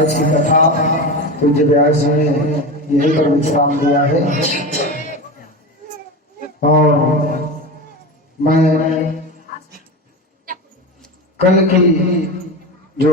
आज की कथा पूज्य व्यास जी ने यही पर विश्राम दिया है और मैं कल की जो